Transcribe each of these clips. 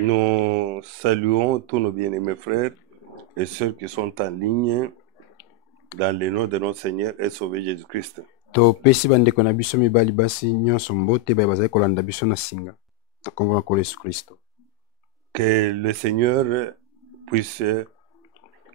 Nous saluons tous nos bien-aimés frères et sœurs qui sont en ligne dans le nom de notre Seigneur et Sauveur Jésus-Christ. topesi bandeko na biso mibali basi nyonso mbote baye bazali kolanda biso na singa na kombo na nkolo Yesu Kristo. Que le Seigneur puisse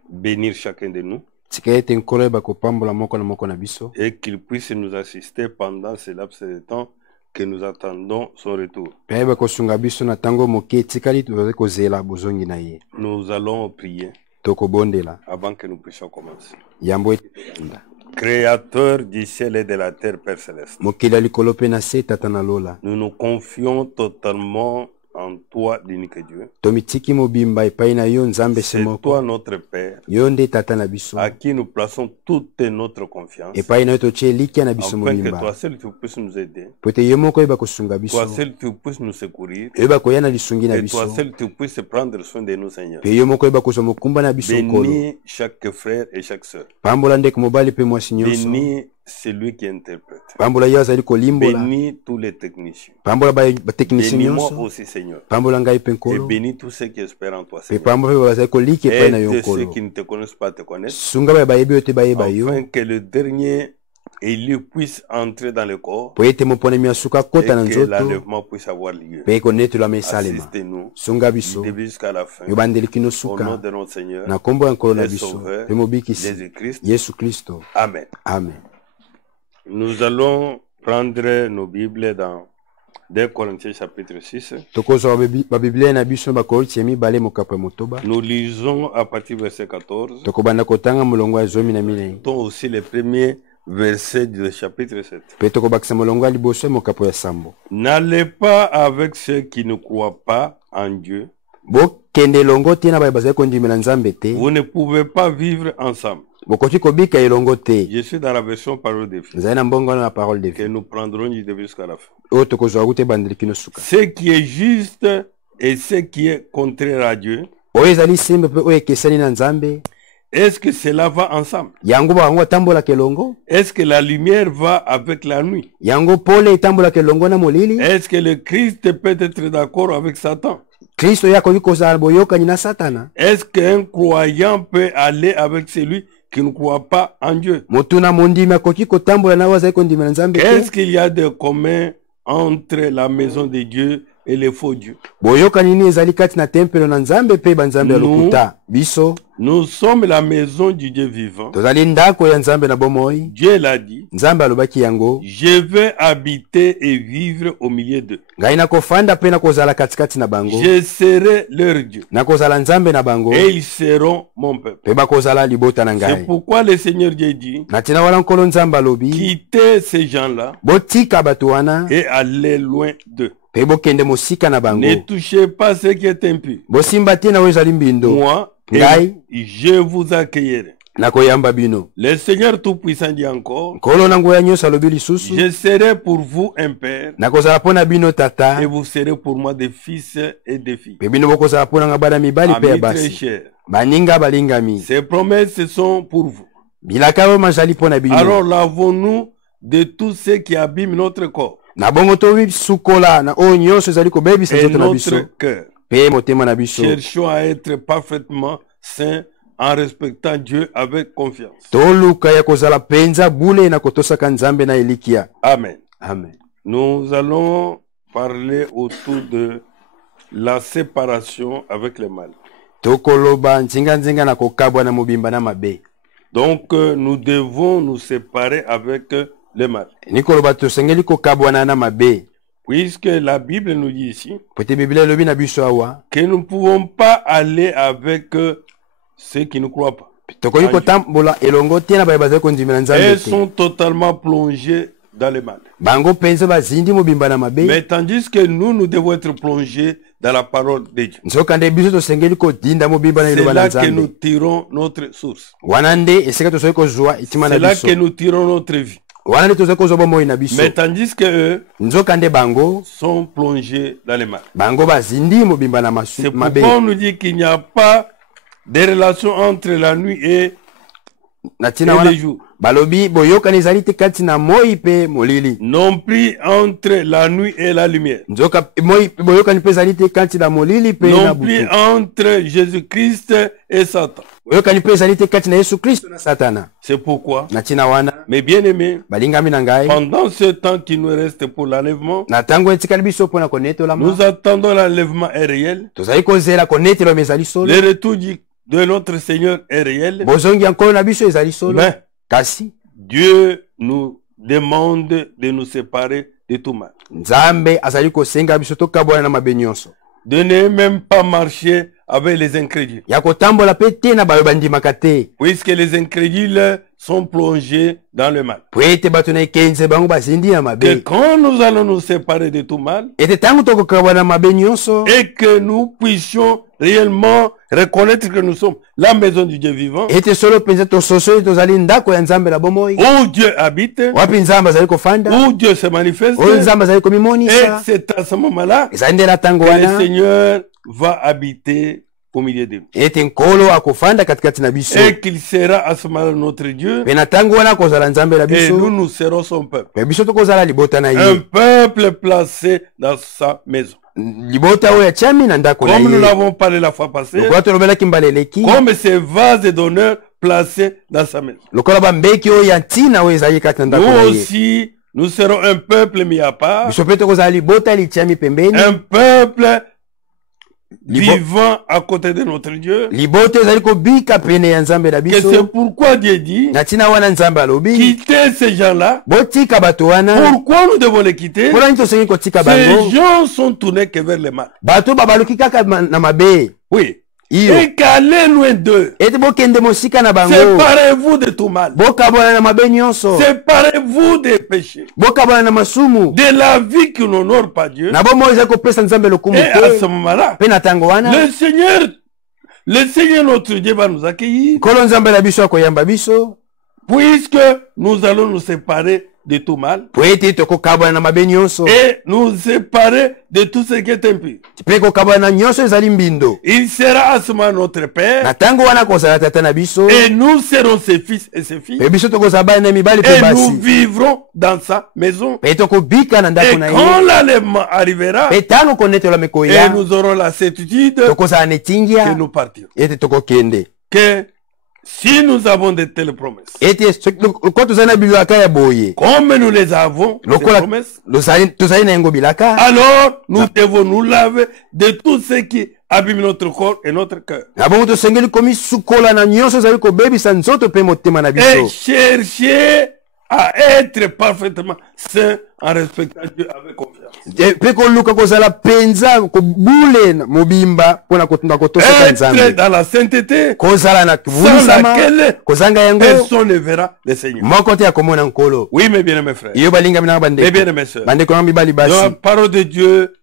bénir chacun de nous tika ete nkolo yeba kopambola moko na moko na biso et qu'il puisse nous assister pendant ce laps de temps que nous attendons son retour. mpe ayeba kosunga biso na ntango moke etikali tozali kozela bozongi na ye. Nous allons prier Tokobondela avant que nous puissions commencer. yambo ete tokenda. Créateur du ciel et de la terre, Père Céleste, mokili ya likolo mpe na se tata na lola nous nous confions totalement en toi, l'unique Dieu. tomitiki mobimba epai na yo nzambe se C'est moko toi notre Père, yo nde tata na biso à qui nous plaçons toute notre confiance, epai na yo totie elikya na biso afin que mobimba toi seul tu puisses nous aider, po ete yo moko oyeba kosunga biso toi seul tu puisses nous secourir, oyeba koya na lisungi na et toi biso seul tu puisses prendre soin de nous, Seigneur. mpe yo moko oyeba kozwa mokumba na biso nkolo. Bénis chaque frère et chaque sœur. pambola ndeko mobali mpe mwasi nyonso Bénis celui qui interprète. pambola yo azali kolimbola Bénis tous les techniciens. pambola bateknisien Bénis-moi nyonso aussi, Seigneur. pambola ngai mpe Et nkolo bénis tous ceux qui espèrent en toi, mpe Seigneur. pambola mpe bazali kolika epai na yo Aide ceux nkolo qui ne te connaissent pas te connaître, sunga baye bayebi yo te bayeba yo afin que le dernier élu puisse entrer dans le corps po ete moponami ya suka et akota na que nzoto l'enlèvement puisse avoir lieu. mpe ekonetolama esalema. Assistez-nous sunga du biso début jusqu'à la fin. yo bandeli kino Au nom suka de notre Seigneur na nkombo ya nkolo na et biso Sauveur mpe mobikisi Jésus-Christ. yesu kristo. Amen. Amen. Nous allons prendre nos Bibles dans 2 Corinthiens chapitre 6. tokozwa babiblia na biso na bakorintien mibale mokapo ya motoba Nous lisons à partir du verset 14. tokobanda kotanga molongo ya 14 Nous aussi les premiers versets du chapitre 7. mpe tokobakisa molongo ya liboso ya mokapo ya sambo. N'allez pas avec ceux qui ne croient pas en Dieu. bokende elongo te na baye bazali kondimela nzambe te. Vous ne pouvez pas vivre ensemble. bokoki kobika elongo te. Je suis dans la version parole de vie nzali na mbongo wana na parole de que vie nous prendrons du début jusqu'à la fin. oyo tokozwa kute ebandeli kino suka. Ce qui est juste et ce qui est contraire à Dieu, oyo ezali sembe mpe oyo ekesani na nzambe est-ce que cela va ensemble? yango bango atambolaka elongo. Est-ce que la lumière va avec la nuit? yango pole etambolaka elongo na molili. Est-ce que le Christ peut être d'accord avec Satan? kristo ye akoki kozala boyokani na satana. Est-ce qu'un croyant peut aller avec celui qui ne croit pas en Dieu? motu na mondimi akoki kotambola na oyo azali kondimela nzambe Qu'est-ce te. qu'il y a de commun entre la maison de Dieu et les faux dieux? boyokani nini ezali kati na tempelo na nzambe mpe banzambe ya Nous- lokuta. biso Nous sommes la maison du Dieu vivant. tozali ndako ya nzambe na bomoi. Dieu l'a dit, nzambe alobaki yango je vais habiter et vivre au milieu d'eux. ngai nakofanda mpe nakozala katikati na bango Je serai leur Dieu nakozala nzambe na bango et ils seront mon peuple. mpe bakozala libota na C'est ngai. pourquoi le Seigneur Dieu dit, na ntina wana nkolo nzambe alobi quittez ces gens-là botika bato wana et allez loin d'eux. mpe bokende mosika na bango. Ne touchez pas ce qui est impur. bosimba te na oyo ezali mbindo. Moi, Ngai. je vous accueillerai. nakoyamba bino. Le Seigneur Tout-Puissant dit encore, nkolo na nguya nyonso alobi lisusu je serai pour vous un père nakozala mpo na bino tata et vous serez pour moi des fils et des filles. mpe bino bokozala mpo na nga bana mibali mpe ya Amis très basi chers, baninga balingami. ces promesses sont pour vous. bilaka oyo mazali mpo na bino. Alors lavons-nous de tout ce qui abîme notre corps na bongo tobisukola na oyo nyonso ezali kobebisa et nzoto na biso notre cœur. mpe motema na biso. Cherchons à être parfaitement saints en respectant Dieu avec confiance. toluka ya kozala penza bule na kotosaka nzambe na elikia. Amen. Amen. Nous allons parler autour de la séparation avec le mal. tokoloba nzinga na kokabwa na mobimba na mabe. Donc, nous devons nous séparer avec le mal. nikoloba tosengeli kokabwana na mabe. Puisque la Bible nous dit ici po ete biblia elobi na biso awa que nous ne pouvons pas aller avec ceux qui ne croient pas. tokoki kotambola elongo te na baye bazali kondimela nzambe Elles te. sont totalement plongées dans le mal. bango mpenza bazindi mobimba na mabe. Mais tandis que nous devons être plongés dans la parole de Dieu. nzoka nde biso tosengeli kodinda mobimba na C'est liloba na là que nous nzambe. tirons notre source. wana nde esika tozali kozwa etima na C'est là biso. que nous tirons notre vie. wana nde tozali kozwa bomoi na biso. Mais tandis que eux nzoka nde bango sont plongés dans le mal. bango bazindi mobimba na C'est mabe. pourquoi on nous dit qu'il n'y a pas de relation entre la nuit et natina et wana le jour. balobi boyoka ezali te kati na moi pe molili Non plus entre la nuit et la lumière. nzoka moi boyoka pe ezali te kati na molili pe na Non plus butu entre Jésus-Christ et Satan. boyoka pe ezali te kati na Yesu Kristo na Satana. C'est pourquoi, Natina wana mes bien-aimés, balingami na ngai pendant ce temps qui nous reste pour l'enlèvement, na tango etikali biso mpona konetolama nous attendons l'enlèvement est réel. tozali kozela konetelama ezali solo Le retour de notre Seigneur est réel. bozongi ya nkolo na biso ezali solo Mais kasi Dieu nous demande de nous séparer de tout mal. nzambe azali kosenga biso tokabwana na mabe nyonso De ne même pas marcher avec les incrédules. ya kotambola pe te na bayo bandimaka te Puisque les incrédules sont plongés dans le mal. po ete bato na ekenze bango bazindi na Que mabe quand nous allons nous séparer de tout mal ete ntango tokokabwana na mabe nyonso et que nous puissions réellement reconnaître que nous sommes la maison du Dieu vivant, ete solo mpenza tososoli tozali ndako ya nzambe na bomoi où Dieu habite, wapi nzambe azali kofanda où Dieu se manifeste, oyo nzambe azali et komimonisa c'est à ce moment-là ezali nde na ntango que le wana Seigneur va habiter au milieu de nous. ete nkolo akofanda katikati na biso Et qu'il sera à ce moment-là notre Dieu, pe na ntango wana akozala nzambe na et biso nous serons son peuple. pe biso tokozala libota na Un ye peuple placé dans sa maison. libota oyo atiami na ndako na Comme nous ye l'avons parlé la fois passée, lokola tolobelaki mbala eleki comme ces vases d'honneur placés dans sa maison. lokola bambeki oyo ya ntina oyo ezali kati na ndako na Nous ye aussi, nous serons un peuple mis à part, biso mpe tokozala libota litiami pembeni un peuple Libo- vivant à côté de notre Dieu. libota ezali kobika pene ya nzambe na Que c'est biso pourquoi Dieu dit, na ntina wana nzambe alobi quittez ces gens-là. botika bato wana Pourquoi nous devons les quitter? mpona nini tosengi kotika Ces bango gens sont tournés que vers le mal. bato babaluki kaka na mabe Oui. iyo Et qu'allez loin d'eux. ete bokende mosika na bango Séparez-vous de tout mal. bokabwana na mabe nyonso Séparez-vous des péchés. bokabwana na masumu De la vie qui n'honore pas Dieu. na bomoi ezali kopesa nzambe lokumu Et à ce te moment-là, mpe na ntango wana le Seigneur notre Dieu va nous accueillir, nkolo nzambe na biso akoyamba biso puisque nous allons nous séparer de tout mal po ete tokokabwana na mabe nyonso et nous séparer de tout ce qui est impur. mpe kokabwana na nyonso ezali mbindo Il sera à ce moment notre na Père ntango wana akozala tata na biso et nous serons ses fils et ses filles mpe biso tokozala bana na mibali mpe et nous basi vivrons dans sa maison. mpe tokobika na Et ndako na quand ye l'enlèvement arrivera, mpe ntango konetela et mekoya nous aurons la certitude tokozala na que etingia nous partirons. ete tokokende Que si nous avons de telles promesses, ete lokola tozali na bilaka ya boye comme nous les avons, ces lokola promesses, tozali na yango bilaka alors nous devons nous laver de tout ce qui abîme notre corps et notre cœur. na bongo tosengeli komisukola na nyonso ezali kobebisa nzoto mpe motema na Et biso chercher à être parfaitement saint en respectant Dieu avec confiance. mpe koluka kozala mpenza kobule na mobimba mpona kotosaka Être nzambe dans la sainteté, kozala na sans vulisama laquelle kozanga yango personne ne verra le Seigneur. moko te akomona nkolo Oui, mes bien-aimés frères, iyo balingami na mes bandeko bien-aimés sœurs, bandeko na mibali la basi parole de Dieu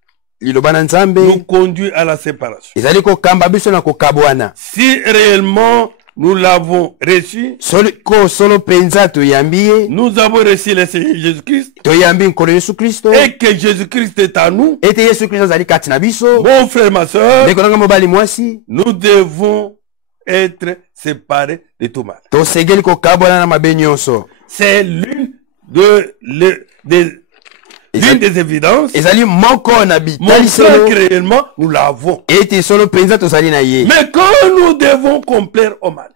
liloba na nzambe nous conduit à la séparation. ezali kokamba biso na kokabwana Si réellement nous l'avons reçu, solo mpenza toyambi ye nous avons reçu le Seigneur Jésus-Christ toyambi nkolo yesu kristo et que Jésus-Christ est à nous, ete yesu kristo azali kati na biso mon frère, ma soeur, ndeko nanga mobali mwasi nous devons être séparés de tout mal. tosengeli kokabwana na mabe nyonso C'est l'une des évidences. ezali moko na Mon frère, bitaliselo que réellement nous l'avons. ete solo mpenza tozali na ye Mais quand nous devons complaire au mal,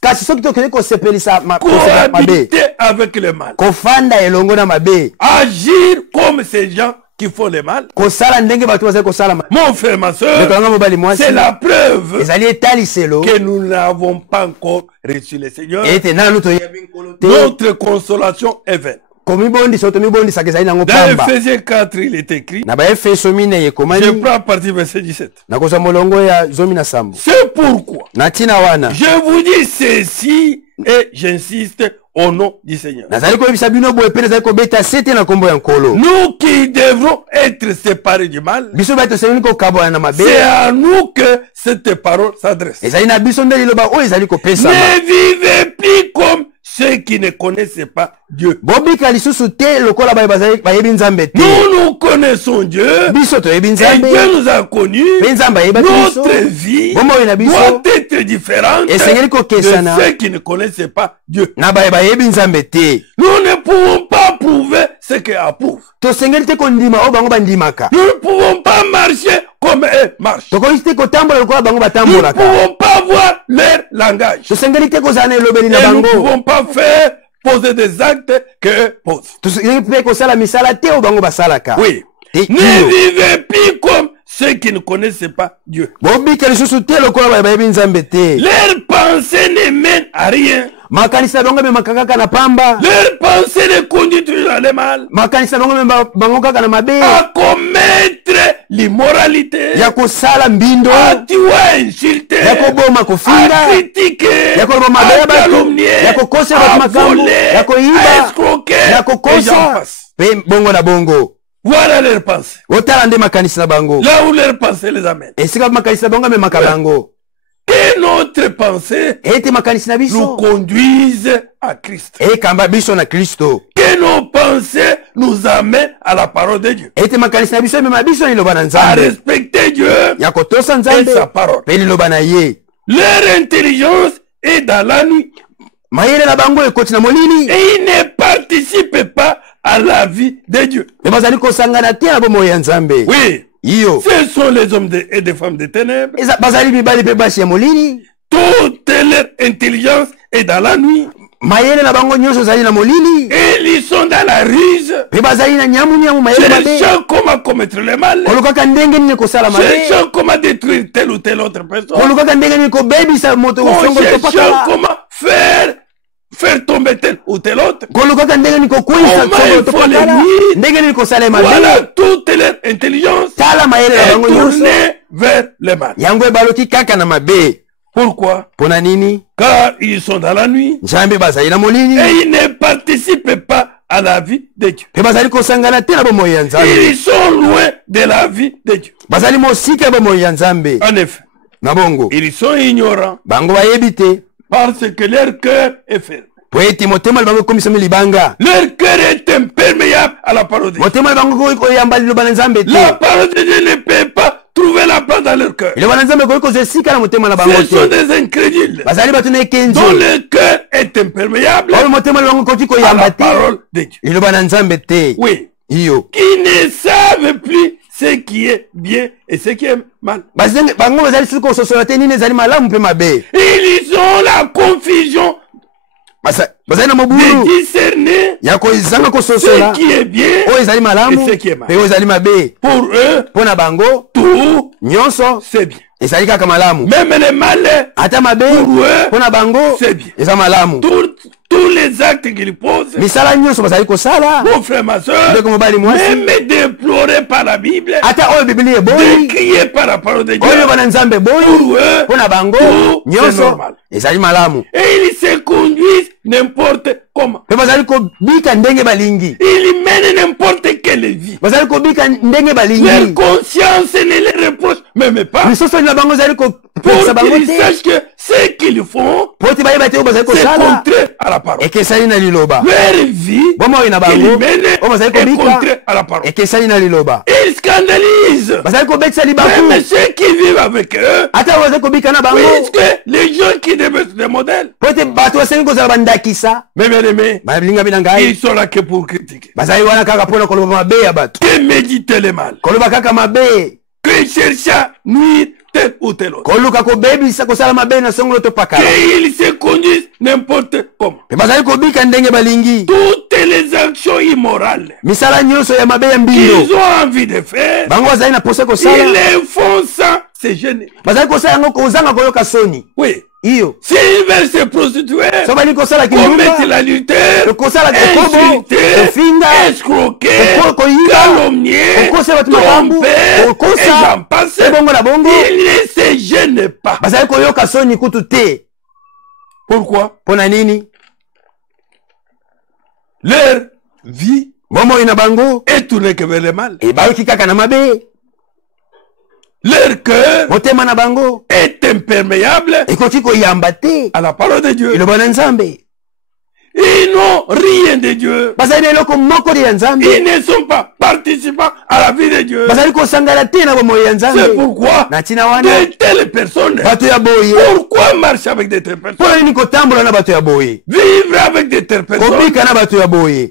kasi soki tokende kosepelisa mabe cohabiter avec le mal, kofanda elongo na mabe agir comme ces gens qui font le mal, kosala ndenge bato bazali kosala mon frère, ma ndeko soeur, nanga mobali mwasi c'est la preuve ezali etaliselo que nous n'avons pas encore reçu le Seigneur. ete nanu toyebi nkolo te Notre consolation est vaine. komibondisa tomibondisaka ezali nango Dans pamba Ephésiens 4, il est écrit, na baefeso mine je ekomani prends à partir du verset 17. nakozwa molongo ya 17. C'est pourquoi na ntina wana je vous dis ceci et j'insiste au nom du Seigneur. nazali koyebisa bino boye mpe nazali kobeta sete na nkombo ya nkolo Nous qui devrons être séparés du mal, biso bai tosengeli kokabwana na mabe c'est à nous que cette parole s'adresse. ezali na biso nde liloba oyo ezali kopesama Ne vivez plus comme ceux qui ne connaissaient pas Dieu. bobika lisusu te lokola baye bayebi nzambe te Nous connaissons Dieu biso toyebi et nzambe Dieu nous a connus. mpe nzambe ayebaki biso Notre vie bomoi na biso doit être être différente Et c'est de ceux qui ne connaissaient pas Dieu. na baye bayebi nzambe te. Nous ne pouvons pas prouver ce qu'ils approuvent. Tosengeli te kondima o bango bandimaka. Nous ne pouvons pas marcher comme eux marchent. Tokoki te kotambola lokola bango Nous ne batambolaka. pouvons pas voir leur langage. Tosengeli te kozala na elobeli na Et nous ne bango. pouvons pas faire poser des actes qu'eux posent. Tosengeli mpe kosala misala te o bango basalaka. Oui. Te Ne iyo. vivez plus comme ceux qui ne connaissaient pas Dieu. Bobika lisusu te lokola baye bayebi nzambe te. Leurs pensées ne mènent à rien. Makanisa bango memaka kaka na pamba. Leurs pensées ne conduisent toujours à le mal. Makanisa bango bango kaka na mabe. À commettre l'immoralité. Ya kosala mbindo. À tuer, insulter. Ya koboma À kofinga. critiquer. Ya koloba mabe ya À bato. calomnier. Ya kokosela À bato makambo. voler. Ya koyiba. À escroquer. Ya Et j'en kokosa. passe. Pe bongo na bongo. Voilà leurs pensées. Otala nde makanisa na bango. Là où leurs pensées les amènent. Esika makanisa bango memaka bango. Que notre pensée Ete makanisa na nous biso. conduise à Christ. Ekamba biso na Kristo. Que nos pensées nous amènent à la parole de Dieu. Ete makanisa na biso emema biso na liloba na À nzambe. respecter Dieu Ya kotosa et nzambe. sa parole. Pe liloba na ye. Leur intelligence est dans la nuit. Mayele na bango ekoti na molili. Et ils ne participent pas à la vie de Dieu. Pe bazali kosangana te na bomoi ya nzambe. Oui, Iyo. ce sont les hommes et des femmes de ténèbres. Eza bazali mibali pe basi ya molili. Toute leur intelligence est dans la nuit. Mayele na bango nyonso zali na molili. Et ils sont dans la ruse, Pe bazali na nyamu mayele mabe. cherchant comment commettre le mal, Kolukaka ndenge nini kosala mabe. cherchant comment détruire telle ou telle autre personne, Kolukaka ndenge nini kobebisa moto kosongo to cherchant pakala. comment faire tomber tel ou tel autre. Kolukaka ndenge nini kokwisa Comment songo il to faut les pakala. nuire. Ndenge nini kosala mabe. Voilà toute leur intelligence Tala mayele na est bango nyonso. tournée vers le mal. Yango ebaloki kaka na mabe. Pourquoi? Pona nini? Car ils sont dans la nuit Nzambe bazali na molili. et ils ne participent pas à la vie de Dieu. Pe bazali kosangana te na bomoi ya nzambe. Ils sont loin de la vie de Dieu. Bazali mosika ya bomoi ya nzambe. En effet, Na bongo. ils sont ignorants Bango bayebi te. parce que leur cœur est fermé. Po ete motema libango ekomisami libanga. Leur cœur est imperméable à la parole de Dieu. Motema libango koyamba liloba na nzambe te. La parole de Dieu ne peut pas trouver la place dans leur cœur. Liloba na nzambe koyi kozwa esika na motema na bango Ce sont te. des incrédules Bazali bato na ekenzi. dont le cœur est imperméable Oyo motema libango koki à koyamba la te. parole de Dieu. Liloba na nzambe te. Oui, Iyo. qui ne savent plus ce qui est bien et ce qui est mal. Bango bazali sili kososola te nini ezali malamu mpe mabe. Ils ont la confusion Bazali na de mobulu discerner ya kozanga ce kososola. qui est bien Oyo ezali malamu et ce qui est mal. pe oyo ezali mabe. Pour eux. Mpo na bango Tout nyonso c'est bien. ezali kaka malamu. Même les malais, Ata mabe pour eux, mpo na bango c'est bien. eza malamu. Tous les actes qu'ils posent, Misala nyonso bazali kosala. mon frère, ma soeur, Ndeko mobali mwasi. même déplorés par la Bible, Ata oyo biblia eboli. décriés par la parole de Dieu, Oyo bana nzambe eboli. pour eux, Mpo na bango tout c'est nyonso normal. ezali malamu. Et ils se conduisent n'importe comment. Mpe bazali kobika ndenge balingi. Ils mènent n'importe quelle vie. Bazali kobika ndenge Leur balingi. conscience ne les reproche même pas. Misoso na bango ezali Pour kopekisa bango qu'ils te. sachent que ce qu'ils font, Po ete bayeba te oyo bazali c'est kosala. contraire à la parole. Ekesani na liloba. Leur vie Bomoi na qu'ils bango mènent oyo bazali est kobika. contraire à la parole. Ekesani na liloba. Ils scandalisent Bazali kobekisa même libaku. ceux qui vivent avec eux, Ata oyo bazali kobika na bango. puisque les gens qui devaient être des modèles, Po ete bato basengi kozala bandakisa. mes bien-aimés, Balinga bina ils ngai. sont là que pour critiquer, Bazali wana kaka mpona koloba mabe ya bato. que méditer le mal, Koloba kaka mabe. que chercher à nuire tel ou tel autre, Koluka kobebisa kosala mabe na songolo to pakala. qu'ils se conduisent n'importe comment. Pe bazali kobika ndenge balingi. Toutes les actions immorales Misala nyonso ya mabe ya qu'ils mbindo. ont envie de faire, Bango bazali na posa ils kosala. les font sans se gêner. Bazali kosala yango kozanga koyoka soni. Oui, Iyo. s'ils veulent se prostituer, So bali kosala commettre kindumba. l'adultère, Kosala ekobo. insulter, Kofinga. escroquer, Koyiba. calomnier, Kokosa bato makambu. tromper, et j'en Kokosa. passe. Ebongo na bongo. Ils ne se gênent pas. Bazali koyoka soni kutu te. Pourquoi? Pona nini? Leur vie Bomoi na bango. est tournée que vers le mal. Ebayoki kaka na mabe. Leur cœur Motema na bango. est imperméable Ekoki koyamba te. à la parole de Dieu. Iloba na nzambe. Ils n'ont rien de Dieu. bazali na eloko moko te ya nzambe, Ils ne sont pas participants à la vie de Dieu. bazali kosangana te na bomoi ya C'est nzambe. pourquoi Na ntina wana de telles personnes, bato ya boye, pourquoi marcher avec de telles mpona personnes? nini kotambola na bato ya boye, Vivre avec de telles personnes, kobika na bato ya boye,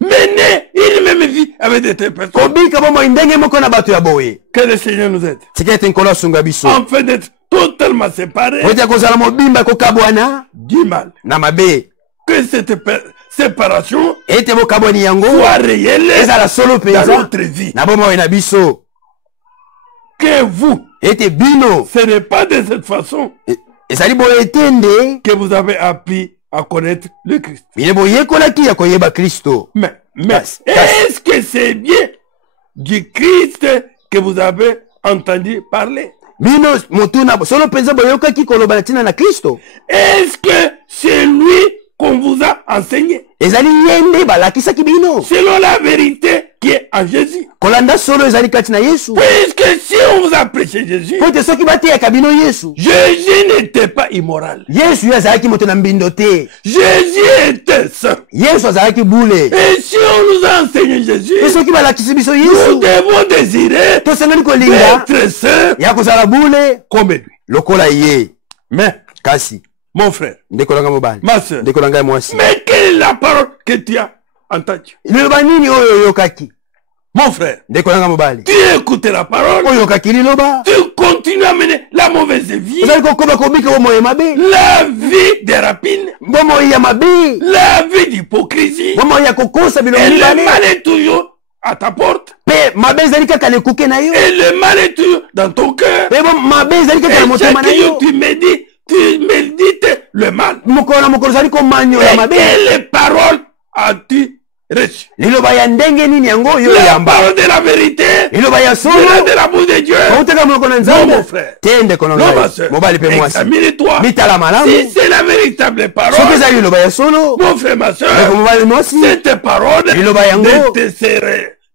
mener une même vie avec de telles personnes. kobika bomoi ndenge moko na bato ya boye. Que le Seigneur nous aide. Tika ete nkolo asunga biso Afin d'être totalement séparés otia kozala mobimba kokabwana du mal. na mabe, Que cette séparation ete bokabwani yango soit réelle ezala solo dans mpenza notre vie. na bomoi na biso, Que vous, ete bino ce n'est pas de cette façon ezali boye te nde que vous avez appris à connaître le Christ. bino boyekolaki ya koyeba Kristo. Mais Casse. est-ce que c'est bien du Christ que vous avez entendu parler? Bino motuna solo mpenza boyokaki koloba na ntina na Kristo, Est-ce que c'est lui qu'on vous a enseigné ezali ye nde balakisaki bino selon la vérité qui est en Jésus? kolanda solo ezali kati na Yesu, Puisque si on vous a prêché Jésus, po ete soki bateyaka bino Yesu, Jésus n'était pas immoral. Yesu ye azalaki moto na mbindo te, Jésus était saint. Yesu azalaki bule. Et si on nous a enseigné Jésus, Pe soki balakisi biso nous Yesu, devons désirer tosengeli kolinga d'être saints ya kozala bule comme lui. lokola ye. Mais, Kasi mon frère, ndeko nanga mobali, ma soeur, ndeko nanga mwasi, mais quelle est la parole que tu as entendue? liloba nini oyo oyokaki? Mon frère, Ndeko nanga mobali, tu écoutes la parole, oyokaki liloba, tu continues à mener la mauvaise vie, ozali kokoba kobika bomoi ya mabe, la vie des rapines, bomoi ya mabe, la vie d'hypocrisie, bomoi ya kokosa biloko et le mibale, mal est toujours à ta porte, pe mabe ezali kaka na ekuke na yo, et le mal est toujours dans ton cœur. pe mabe ezali kaka na Et motema na chaque yo, jour tu médites le mal. mokolo na mokolo ozali komanyola Et mabe. quelle parole as-tu reçue? Liloba ya ndenge nini yango oyo La yamba, parole de la vérité, liloba ya venant solo de la bouche de Dieu. kautaka monoko na Non, nzambe. mon frère. Te ndeko na Non, ma ngai soeur. mobali pe mwasi, Examine-toi. mitala malamu Si c'est la véritable soki parole, ezali liloba ya solo, mon frère, ma ndeko soeur, mobali mwasi, cette parole Liloba yango.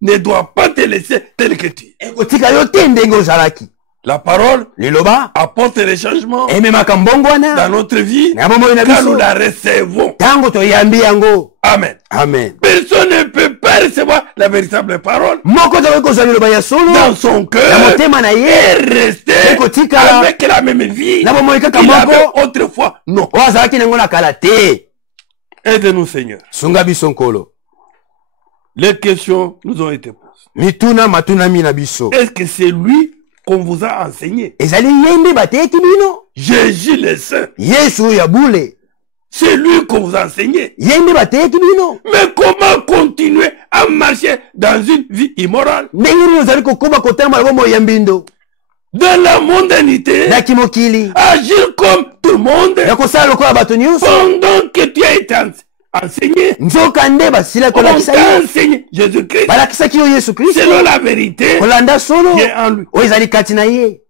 ne doit pas te laisser tel que tu es. ekotika yo te ndenge ozalaki. La parole Liloba apporte les changements ememaka dans mbongwana notre vie na bomoi na quand nous biso la recevons. ntango toyambi yango. Amen. Amen. Personne ne peut pas recevoir la véritable parole Moko tokoki kozwa liloba ya solo dans son na cœur motema na et ye rester ekotikala avec la même vie na bomoi kaka qu'il avait moko autrefois. Non. oyo azalaki nango na kala te. Aide-nous, Seigneur. Sunga biso nkolo, Les questions nous ont été posées. mituna matunami na biso, Est-ce que c'est lui qu'on vous a enseigné? ezali ye nde bateyaki bino? Jésus le Saint. Yesu oyo ya bule, C'est lui qu'on vous a enseigné. ye nde bateyaki bino? Mais comment continuer à marcher dans une vie immorale? Ndenge nini ozali kokoba kotambola bomoi ya mbindo Dans la mondanité, na kimokili agir comme tout le monde ya kosala lokola bato nyonso, pendant que tu as été enseigné. nzoka nde basila On kolakisa t'a ye, enseigné Jésus-Christ balakisaki yo Yesu Kristo selon la vérité kolanda solo qui est en lui. oyo ezali kati na ye.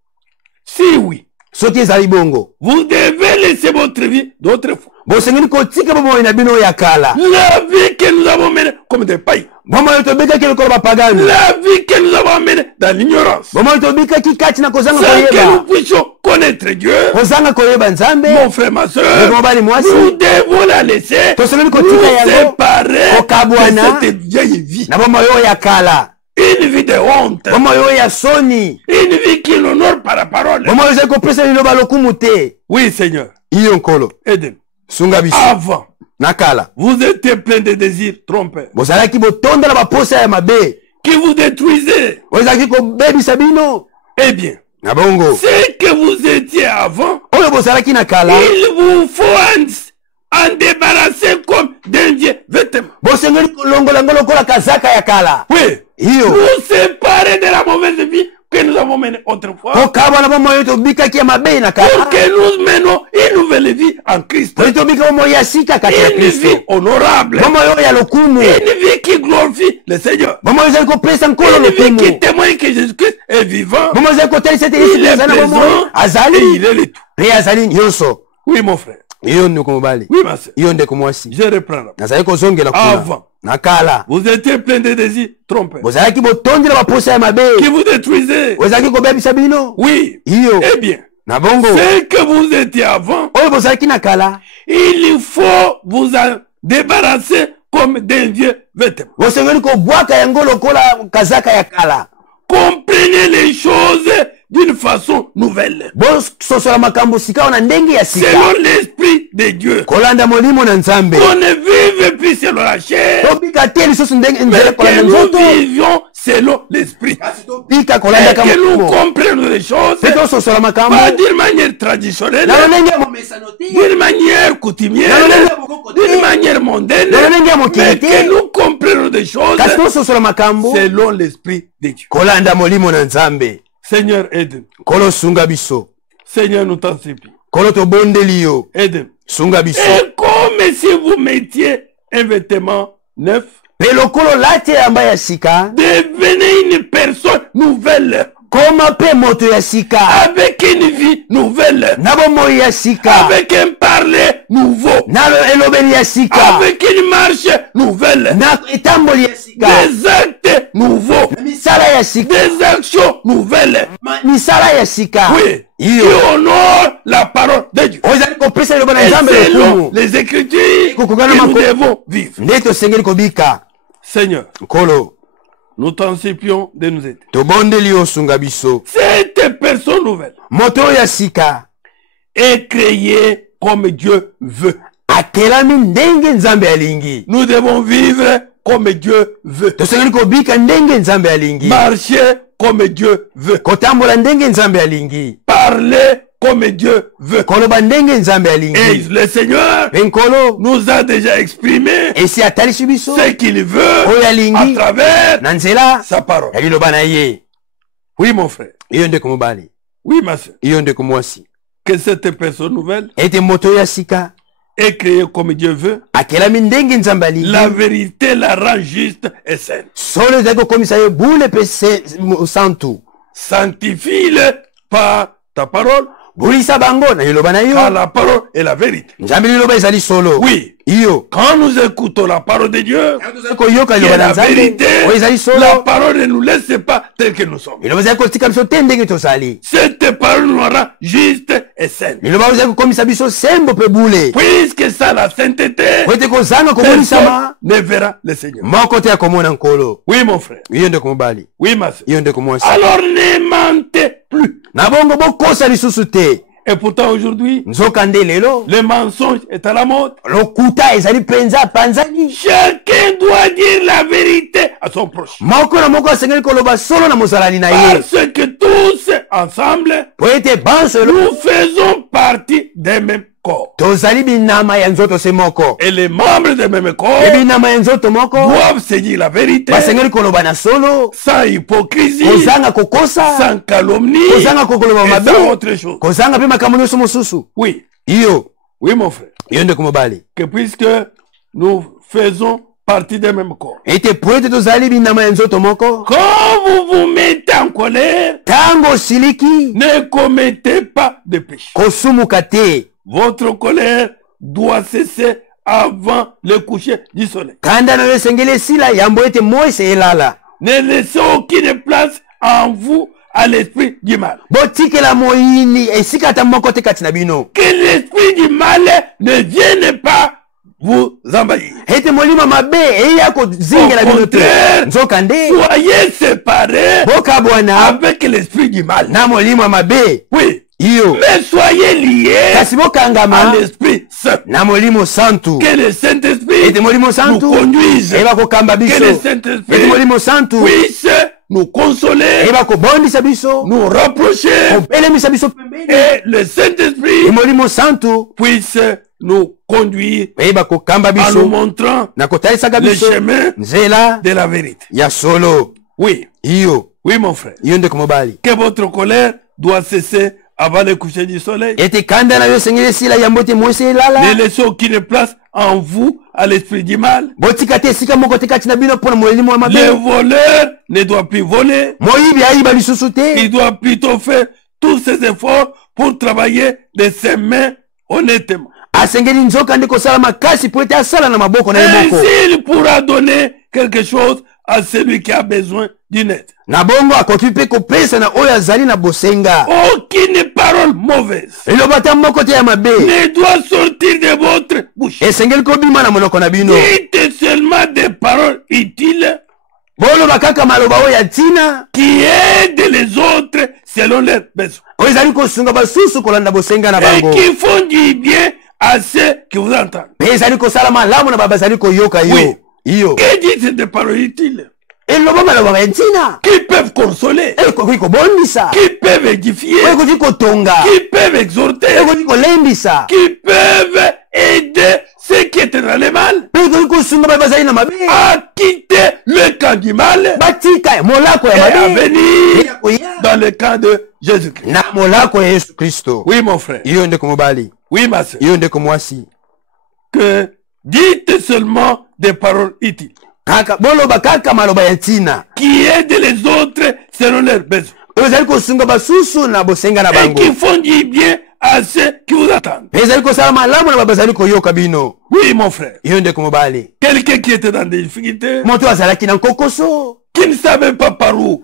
Si oui, Soki ezali bongo, vous devez laisser votre vie d'autrefois. bosengeli kotika bomoi na bino ya kala, La vie que nous avons menée comme des païens. bomoi oyo tobikaki lokola bapagano, La vie que nous avons menée dans l'ignorance. bomoi oyo tobikaki kati na kozanga Sans que nous koyeba, puissions connaître Dieu. kozanga koyeba nzambe. Mon frère, ma soeur, Ndeko mobali mwasi, nous devons la laisser tosengeli nous kotika yango séparer kokabwana de cette vieille vie. na bomoi oyo ya kala, Une vie de honte. bomoi oyo ya soni, Une vie qui n'honore pas la parole. bomoi oyo ezali kopesa liloba lokumu te. Oui, Seigneur, Iyo nkolo aide-nous. sunga biso Avant, na kala, vous étiez plein de désirs trompeurs bozalaki botonda na baposa ya mabe qui vous détruisaient. oyo ezalaki kobebisa bino. Eh bien, Na bongo ce que vous étiez avant, oyo bozalaki na kala, il vous faut en débarrasser comme d'un vieux vêtement. bosengeli kolongola yango lokola kazaka ya kala. Oui, Iyo nous séparer de la mauvaise vie que nous avons menée autrefois kokabwa na bomoi oyo tobikaki ya mabe na pour kala, que nous menons une nouvelle vie en Christ. oyo tobika bomoi ya sika kati ya Une vie Kristo, honorable. bomoi oyo ya lokumu, Une vie qui glorifie le Seigneur. bomoi oyo ezali kopesa nkolo Une vie lokumu, qui témoigne que Jésus-Christ est vivant. bomoi ezali kotalisa ete Yesu Il est Kristo azali na bomoi, présent et azali il est le tout. mpe azali nyonso. Oui, mon frère. Iyo ndeko mobali, Oui, ma soeur. iyo ndeko mwasi, Je reprends là. nazali kozongela kuna Avant, na kala, vous étiez plein de désirs trompeurs bozalaki botondi na baposa ya mabe qui vous détruisaient. oyo ezalaki kobebisa bino. Oui. Iyo Eh bien, na bongo ce que vous étiez avant, oyo bozalaki na kala, il faut vous en débarrasser comme d'un vieux vêtement. Comprenez les choses d'une façon nouvelle. Selon l'esprit de Dieu. Qu'on ne vive plus selon la chair. Mais que nous vivions selon l'esprit. Et que nous comprenions les choses. Pas d'une manière traditionnelle. D'une manière coutumière. D'une manière mondaine. Mais que nous comprenions des choses selon l'esprit de Dieu. Seigneur, aide-nous. Seigneur, nous t'en supplions. Aide-nous. Et comme si vous mettiez un vêtement neuf, devenez une personne nouvelle. Avec une vie nouvelle. Avec un parler nouveau. Avec une marche nouvelle. Des actes nouveaux. Des actions nouvelles. Oui. Qui honore la parole de Dieu. Et selon les Écritures que nous devons vivre. Seigneur, nous t'en supplions de nous aider. Cette personne nouvelle est créée comme Dieu veut. Nous devons vivre comme Dieu veut. Marcher comme Dieu veut. Parler comme Dieu veut. Et le Seigneur nous a déjà exprimé ce qu'il veut à travers sa parole. Oui, mon frère. Oui, ma soeur. Que cette personne nouvelle est créée comme Dieu veut. La vérité la rend juste et saine. Sanctifie-le par ta parole. Car la parole est la vérité. Oui. Quand nous écoutons la parole de Dieu, qui est la vérité, la parole ne nous laisse pas tel que nous sommes. Cette parole nous rend juste et saine. Puisque ça la sainteté, personne ne verra le Seigneur. Oui, mon frère. Oui, ma soeur. Alors ne mentez plus. Et pourtant aujourd'hui, le mensonge est à la mode. Chacun doit dire la vérité à son proche. Parce que tous ensemble, nous faisons partie d'un même corps. Et les membres du même corps doivent se dire la vérité sans hypocrisie, sans calomnie et sans autre chose. Oui. Oui, mon frère. Que puisque nous faisons partie du même corps, quand vous vous mettez en colère, ne commettez pas de péché. Votre colère doit cesser avant le coucher du soleil. Ne laissez aucune place en vous à l'esprit du mal. Que l'esprit du mal ne vienne pas vous envahir. Au contraire, soyez séparés avec l'esprit du mal. Oui. Mais soyez liés à l'Esprit Saint. Que le Saint-Esprit nous conduise. Que le Saint-Esprit puisse nous consoler, nous rapprocher, et le Saint-Esprit puisse nous conduire en nous montrant le chemin de la vérité. Oui. Oui, mon frère. Que votre colère doit cesser avant le coucher du soleil. Ne laissez aucune place en vous à l'esprit du mal. Le voleur ne doit plus voler. Il doit plutôt faire tous ses efforts pour travailler de ses mains honnêtement. Ainsi, il pourra donner quelque chose à celui qui a besoin d'une aide. Na bongo akoki pe kopesa na oyo azali na bosenga. Aucune parole mauvaise Elobata moko te ya mabe ne doit sortir de votre bouche. esengeli kobima na monoko na bino. Dites seulement des paroles utiles Boloba kaka maloba oyo ya ntina qui aident les autres selon leurs besoins oyo ezali kosunga basusu kolanda bosenga na et bango. qui font du bien à ceux qui vous entendent. Pe ezali kosala malamu na babazali koyoka yo. Oui. Iyo. Que disent des paroles utiles Eloba maloba ya ntina. qui peuvent consoler, Ekoki kobondisa. qui peuvent édifier, Ekoki kotonga. qui peuvent exhorter, Ekoki kolembisa. qui peuvent aider ceux qui étaient dans le mal Pe ekoki kosunga babazali na mabe. à quitter le camp du mal Batika molako et ya à mabe. venir dans le camp de Jésus-Christ. Na molako ya Yesu Kristo. Oui, mon frère. Iyo ndeko mobali. Oui, ma soeur. Iyo ndeko mwasi. Que dites seulement des paroles utiles Kaka boloba kaka maloba ya ntina. qui aident les autres selon leurs besoins Oyo ezali kosunga basusu na bosenga na et bango. qui font du bien à ceux qui vous attendent. Pe ezali kosala malamu na babazali koyoka bino. Oui, mon frère. Iyo ndeko mobali. Quelqu'un qui était dans des difficultés, Moto azalaki na nkokoso. qui ne savait pas par où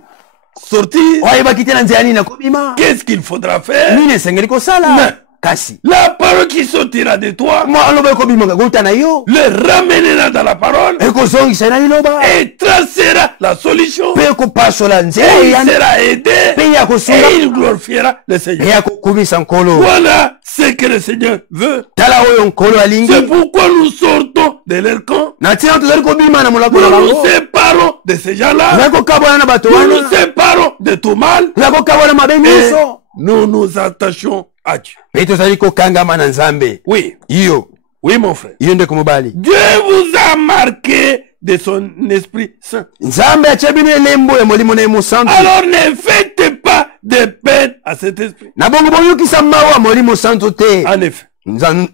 sortir, Oyebaki te na nzela nini na kobima. qu'est-ce qu'il faudra faire? Nini esengeli kosala. Mais Kasi. la parole qui sortira de toi Mo aloba ekobima kouta na yo. le ramènera dans la parole Ekozongisa na liloba. et tracera la solution. Pe ekopasola nzela Et il eyana. sera aidé Pe ya kosunga. et il glorifiera le Seigneur. Pe ya kokumisa nkolo. Voilà ce que le Seigneur veut. Tala oyo nkolo alingi. C'est pourquoi nous sortons de leur camp. Na ntina tozali kobima na molako na Nous nous bango. séparons de ces gens-là. Tozali kokabwana na bato Nous wana. nous séparons de tout mal. Tozali kokabwana mabe Et nyonso. nous nous attachons à Dieu. Pe tozali kokangama na Nzambe. Oui, Iyo. oui, mon frère. Iyo ndeko mobali. Dieu vous a marqué de son Esprit Saint. Nzambe atia bino elembo ya molimo na ye mosantu. Alors ne faites pas de peine à cet esprit. Na bongo boyokisa mawa molimo santu te. En effet,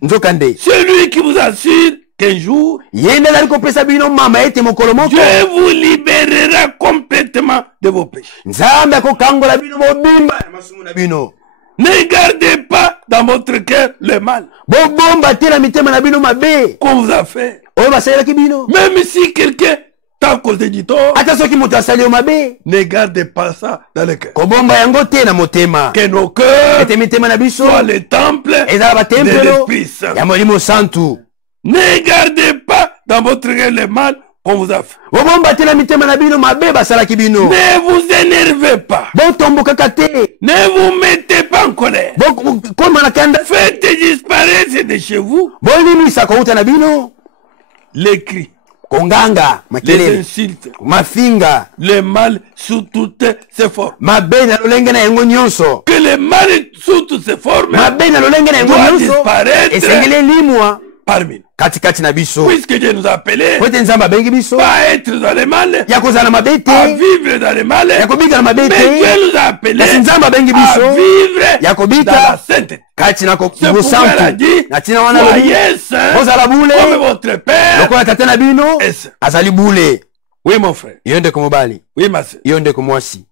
Nzokande. celui qui vous assure qu'un jour, Ye nde azali kopesa bino mama ete mokolo moko. Dieu vous libérera complètement de vos péchés. Nzambe akokangola bino mobimba na masumu na bino. Ne gardez pas dans votre cœur le mal Bobomba te na mitema na bino mabe. qu'on vous a fait. Oyo basalelaki bino. Même si quelqu'un t'a causé du tort, Ata soki moto asali yo mabe. ne gardez pas ça dans le cœur. Kobomba yango te na motema. Que nos cœurs Ete mitema na biso. soient les temples Ezala de batempelo l'Esprit Saint. ya molimo santu. Ne gardez pas dans votre cœur le mal qu'on vous a fait. Bobomba te na mitema na bino mabe basalaki bino. Ne vous énervez pas. Botombokaka te. Ne vous mettez pas en colère. Bokoma na kanda. Faites disparaître de chez vous Bolimisa kouta na bino. les cris, Konganga, les makelele, insultes, mafinga, le mal sous toutes ses formes. mabe na lolenge na yango nyonso. Que le mal sous toutes ses formes Mabe na lolenge na yango doit nyonso. disparaître Esengeli elimwa parmi nous. katikati na biso. Puisque Dieu nous a appelés Po ete Nzambe abengi biso. pas à être dans le mal, Ya kozala na mabe à te. vivre dans le mal, Ya kobika na mabe mais te. Dieu nous a appelés Kasi Nzambe abengi à biso. vivre Ya dans la kobika sainteté. kati na C'est pourquoi elle a kosantu. dit, Na tina wana lobi. soyez saints Bozala comme bule. votre Père Lokola tata na bino. est saint. Azali bule. Oui, mon frère. Iyo ndeko mobali. Oui, ma soeur. Iyo ndeko mwasi.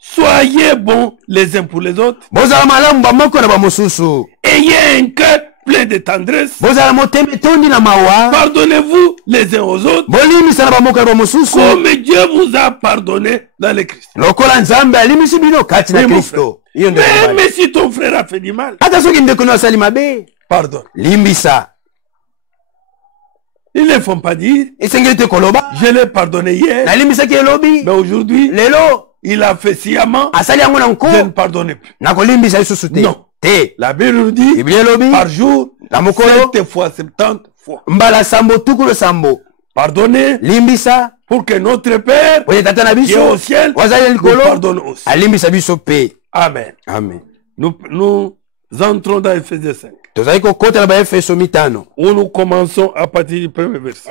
Soyez bons les uns pour les autres. Bozala malamu bamoko na bamosusu. Ayez un cœur plein de tendresse. Bozala motema etondi na mawa. Pardonnez-vous les uns aux autres Bolimisa na bamoko na bamosusu. comme Dieu vous a pardonné dans le Christ. Lokola Nzambe alimisi bino kati na Oui, mon Kristo. Iyo ndeko mobali. Même si ton frère a fait du mal, Ata soki ndeko no asali mabe. pardonne. Limbisa. Ils ne font pas dire, Esengeli te koloba. je l'ai pardonné hier, Nalimbisaki elobi. mais aujourd'hui, Lelo. il a fait sciemment, Asali yango na je ne nko. pardonne plus. Nakolimbisa lisusu te. Non. Te. La Bible nous dit, Biblia elobi. par jour, Na mokolo. 7 fois, 70 fois. Mbala sambo tukulu sambo. Pardonnez Limbisa. pour que notre Père Oye tata na qui est biso. au ciel Wazali nous likolo. pardonne aussi. Alimbisa biso pe. Amen. Amen. Nous entrons dans Ephésiens 5, Tozali kokota na baefeso mitano. où nous commençons à partir du premier verset.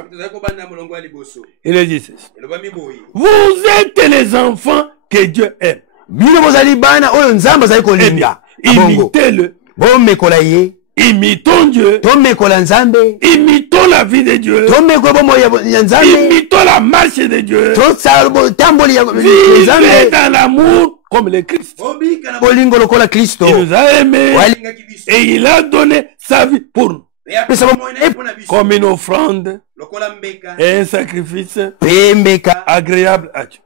Il est dit ceci. Vous êtes les enfants que Dieu aime. Bino bozali bana oyo Nzambe azali Eh bien, kolinga. Abongo. imitez-le. Bomekola ye. Imitons Dieu. Tomekola Nzambe. Imitons la vie de Dieu. Tomekola bomoi ya Nzambe. Imitons la marche de Dieu. Tosala tamboli ya Vivez Nzambe. dans l'amour comme le Christ. Bolingo lokola Kristo. Il nous a aimés Walingaki biso. et il a donné sa vie pour nous. comme une offrande et un sacrifice agréable à Dieu.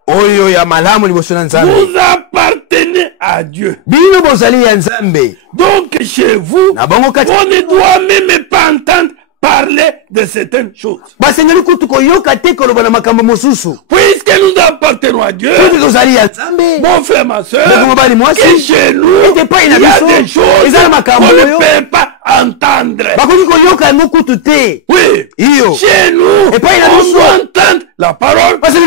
Vous appartenez à Dieu. Donc chez vous, on ne doit même pas entendre parler de certaines choses. Puisque nous appartenons à Dieu, mon frère, ma soeur, que chez nous, il y a des choses qu'on ne peut pas entendre. Oui, chez nous, on doit entendre la parole. Chez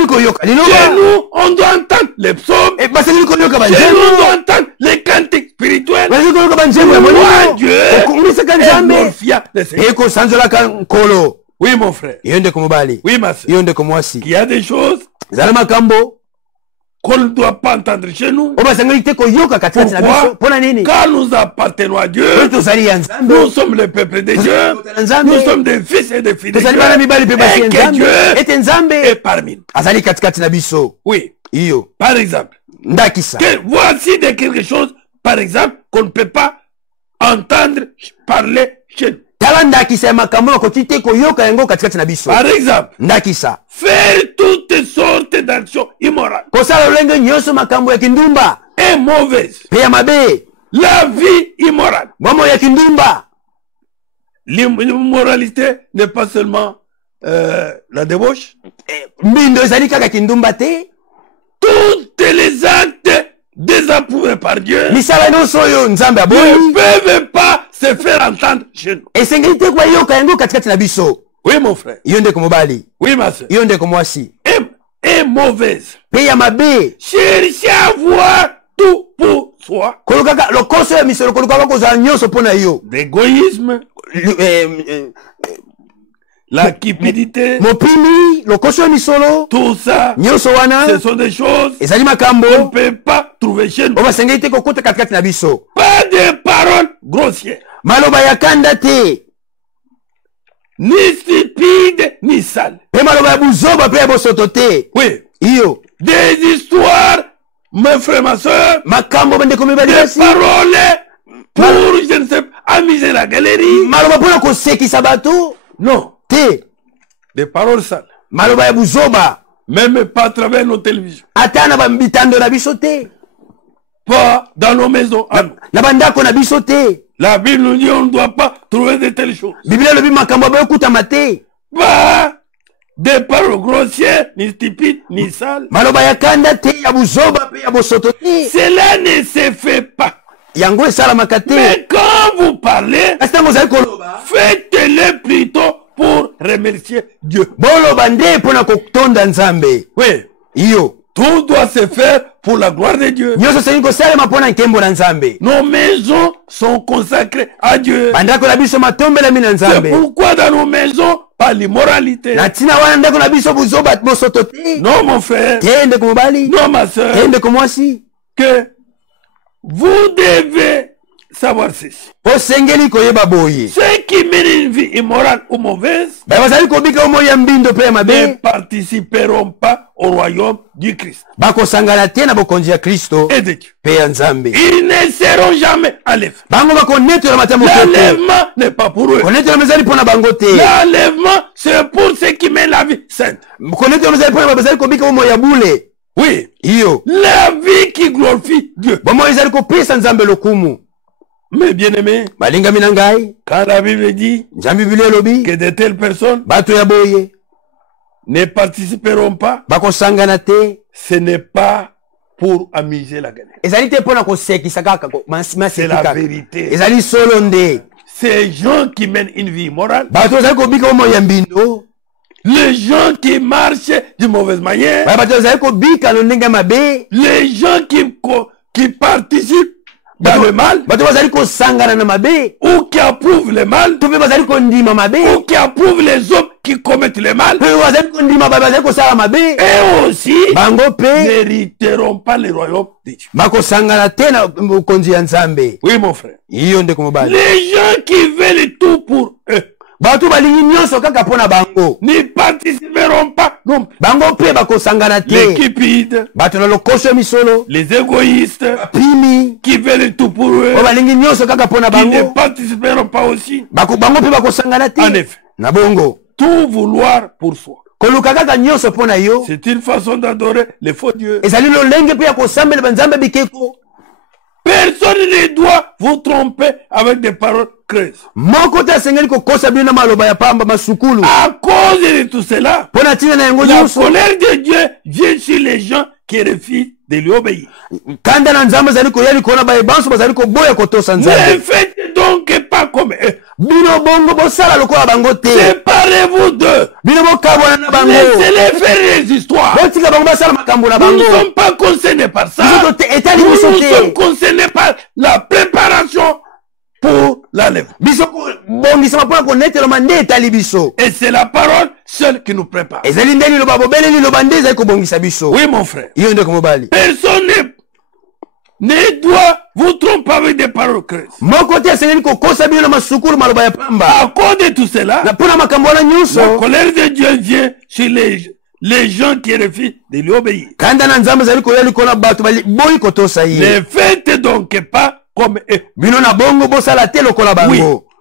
nous, on doit entendre les psaumes. Chez nous, on doit entendre les cantiques spirituels. Dieu est glorifié de Seigneur. Oui, mon frère. Oui, ma soeur. Il y a des choses qu'on ne doit pas entendre chez nous. Pourquoi? Car nous appartenons à Dieu. Nous sommes le peuple de Dieu. Nous sommes des fils et des filles de Dieu. Et que Dieu est parmi nous. Oui. Par exemple. Voici de quelque chose, par exemple, qu'on ne peut pas entendre parler chez nous. Par exemple, faire toutes sortes d'actions immorales et mauvaises. La vie immorale. L'immoralité n'est pas seulement la débauche. Toutes les actes désapprouvés par Dieu ne peuvent pas se faire entendre chez nous. Oui, mon frère. Oui, ma soeur. Et mauvaise. Cherchez à voir tout pour soi. L'égoïsme, la cupidité, tout ça, ce sont des choses qu'on ne peut pas trouver chez nous. Pas de paroles grossières, ni stupides, ni sales. Oui. Des histoires, mes frères, ma soeur, des paroles pour, je ne sais pas, amuser la galerie. Non. Des paroles sales. Même pas à travers nos télévisions. Pas dans nos maisons. La Bible nous dit on ne doit pas trouver de telles choses. Pas des paroles grossières, ni stupides, ni sales. Cela ne se fait pas. Mais quand vous parlez, faites-le plutôt pour remercier Dieu. Oui. Tout doit se faire pour la gloire de Dieu. Nos maisons sont consacrées à Dieu. C'est pourquoi dans nos maisons, pas l'immoralité. Non, mon frère. Non, ma soeur. Que vous devez savoir ceci. Ceux qui mènent une vie immorale ou mauvaise ne participeront pas au royaume du Christ et de Dieu. Ils ne seront jamais enlevés. L'enlèvement n'est pas pour eux. L'enlèvement, c'est pour ceux qui mènent la vie sainte. Oui. La vie qui glorifie Dieu. Mais bien aimé, quand la Bible dit que de telles personnes ne participeront pas, ce n'est pas pour amuser la galerie. C'est la vérité. Ces gens qui mènent une vie immorale, les gens qui marchent d'une mauvaise manière, les gens qui participent dans le mal, ou qui approuvent le mal, ou qui approuvent les hommes qui commettent le mal, et aussi n'hériteront pas le royaume de Dieu. Oui, mon frère. Les gens qui veulent tout pour eux, Bato balingi nyonso kaka pona bango. N'y participeront pas. Non. Bango pe bakosangana te. Les cupides. Bato na lokoso misolo. Les égoïstes. Pimi. Qui veulent tout pour eux. O balingi nyonso kaka pona Qui ne bango. participeront pas aussi. Bango pe bakosangana te. En effet. Na bongo. Tout vouloir pour soi. Koluka kaka nyonso pona yo. C'est une façon d'adorer les faux dieux. Ezali lolenge pe ya kosambela banzambe bikeko. Personne ne doit vous tromper avec des paroles creuses. Moko te asengeli kokosa bino na maloba ya pamba masukulu. À cause de tout cela, Pona tina na yango la nyonso. colère de Dieu vient sur les gens qui refusent de lui obéir. Kanda na nzambe zali koyali kona ba ebanso bazali koboya kotosa Ne nzambe. faites donc pas comme eux. Bino bongo bosala lokola bango te. Séparez-vous d'eux. Bino bokabwana na bango. Laissez-les faire les histoires. Botika bango basala makambo na Nous ne bango. sommes pas concernés par ça. Nous Nous sommes concernés par la préparation pour l'enlèvement. Biso bongisama pona koneteloma nde etali biso. Et c'est la parole seule qui nous prépare. Ezali nde liloba bobele liloba nde ezali kobongisa biso. Oui, mon frère. Iyo ndeko mobali. Personne ne doit vous tromper avec des paroles creuses. Moko te asengeli kokosa bino na masukulu maloba ya pamba. À cause de tout cela, Na pona makambo wana la nyonso. colère de Dieu vient sur les gens qui refusent de lui obéir. Kanda na nzambe ezali koyali kona bato bali boyi kotosa ye. Ne faites donc pas comme eux. Bino na bongo bosala te lokola bango. Oui.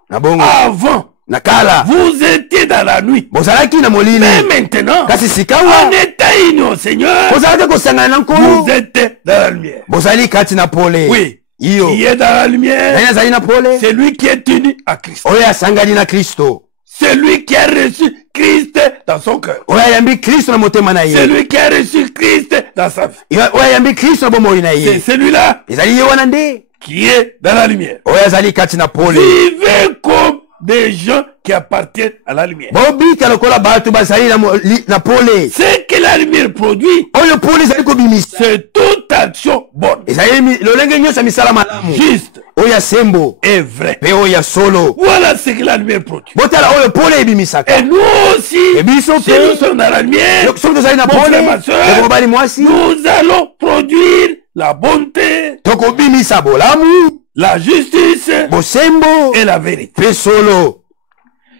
Na bongo. Avant, Na kala. vous étiez dans la nuit. Bozalaki na molili. Mais maintenant, Kasi en sikawa. état uni au Seigneur, Bozalaki kosangana na nkolo. vous êtes dans la lumière. Bozali kati na pole. Oui. Iyo. Qui est dans la lumière, Nani azali na pole? c'est lui qui est uni à Christ. Oyo asangani na Kristo. C'est lui qui a reçu Christ dans son cœur. Oyo ayambi Kristo na motema na C'est ye. lui qui a reçu Christ dans sa vie. Oyo ayambi Kristo na bomoi na C'est ye. celui-là Ezali ye wana nde. qui est dans la lumière. Oyo azali kati na pole. Vivez comme des gens qui appartiennent à la lumière. Bobika lokola bato bazali na pole. Ce que la lumière produit, Oyo pole ezali kobimisa. c'est toute action bonne, Ezali lolenge nyonso ya misala malamu. juste Oyo ya sembo. et vraie. Pe oyo ya solo. Voilà ce que la lumière produit. Botala oyo pole ebimisaka. Et nous aussi, Et biso si nous sommes dans la lumière, soki tozali na mon pole. frère, ma soeur, Ndeko mobali mwasi. nous allons produire la bonté, Tokobimisa bolamu. la justice Bosembo. et la vérité. Pe solo.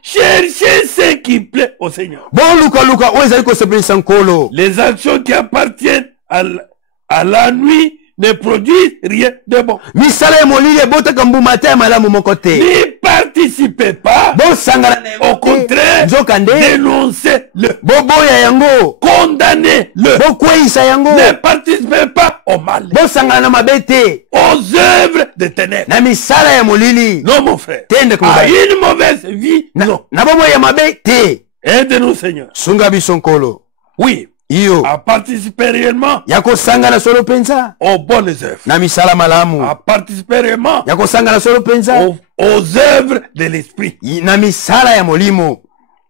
Cherchez ce qui plaît au Seigneur. Bon luka oyo ezali kosepelisa nkolo. Les actions qui appartiennent à la nuit ne produisent rien de bon. Misala ya molili ebotaka mbuma te ya malamu moko te. N'y participez pas. Bosangana na Au yango te. contraire, Nzokande. dénoncez-le. Boboya yango. Condamnez-le. Bokweyisa yango. Ne participez pas au mal, Bosangana na mabe te. aux œuvres des ténèbres. Na misala ya molili. Non, mon frère. Tende À kumbai. une mauvaise vie, non. Na bomoi ya mabe te. Aide-nous, Seigneur. Sunga biso nkolo. Oui, Iyo. à participer réellement Ya kosangana solo penza. aux bonnes œuvres. Na misala malamu. À participer réellement Ya kosangana solo penza. aux œuvres de l'esprit. Na misala ya molimo.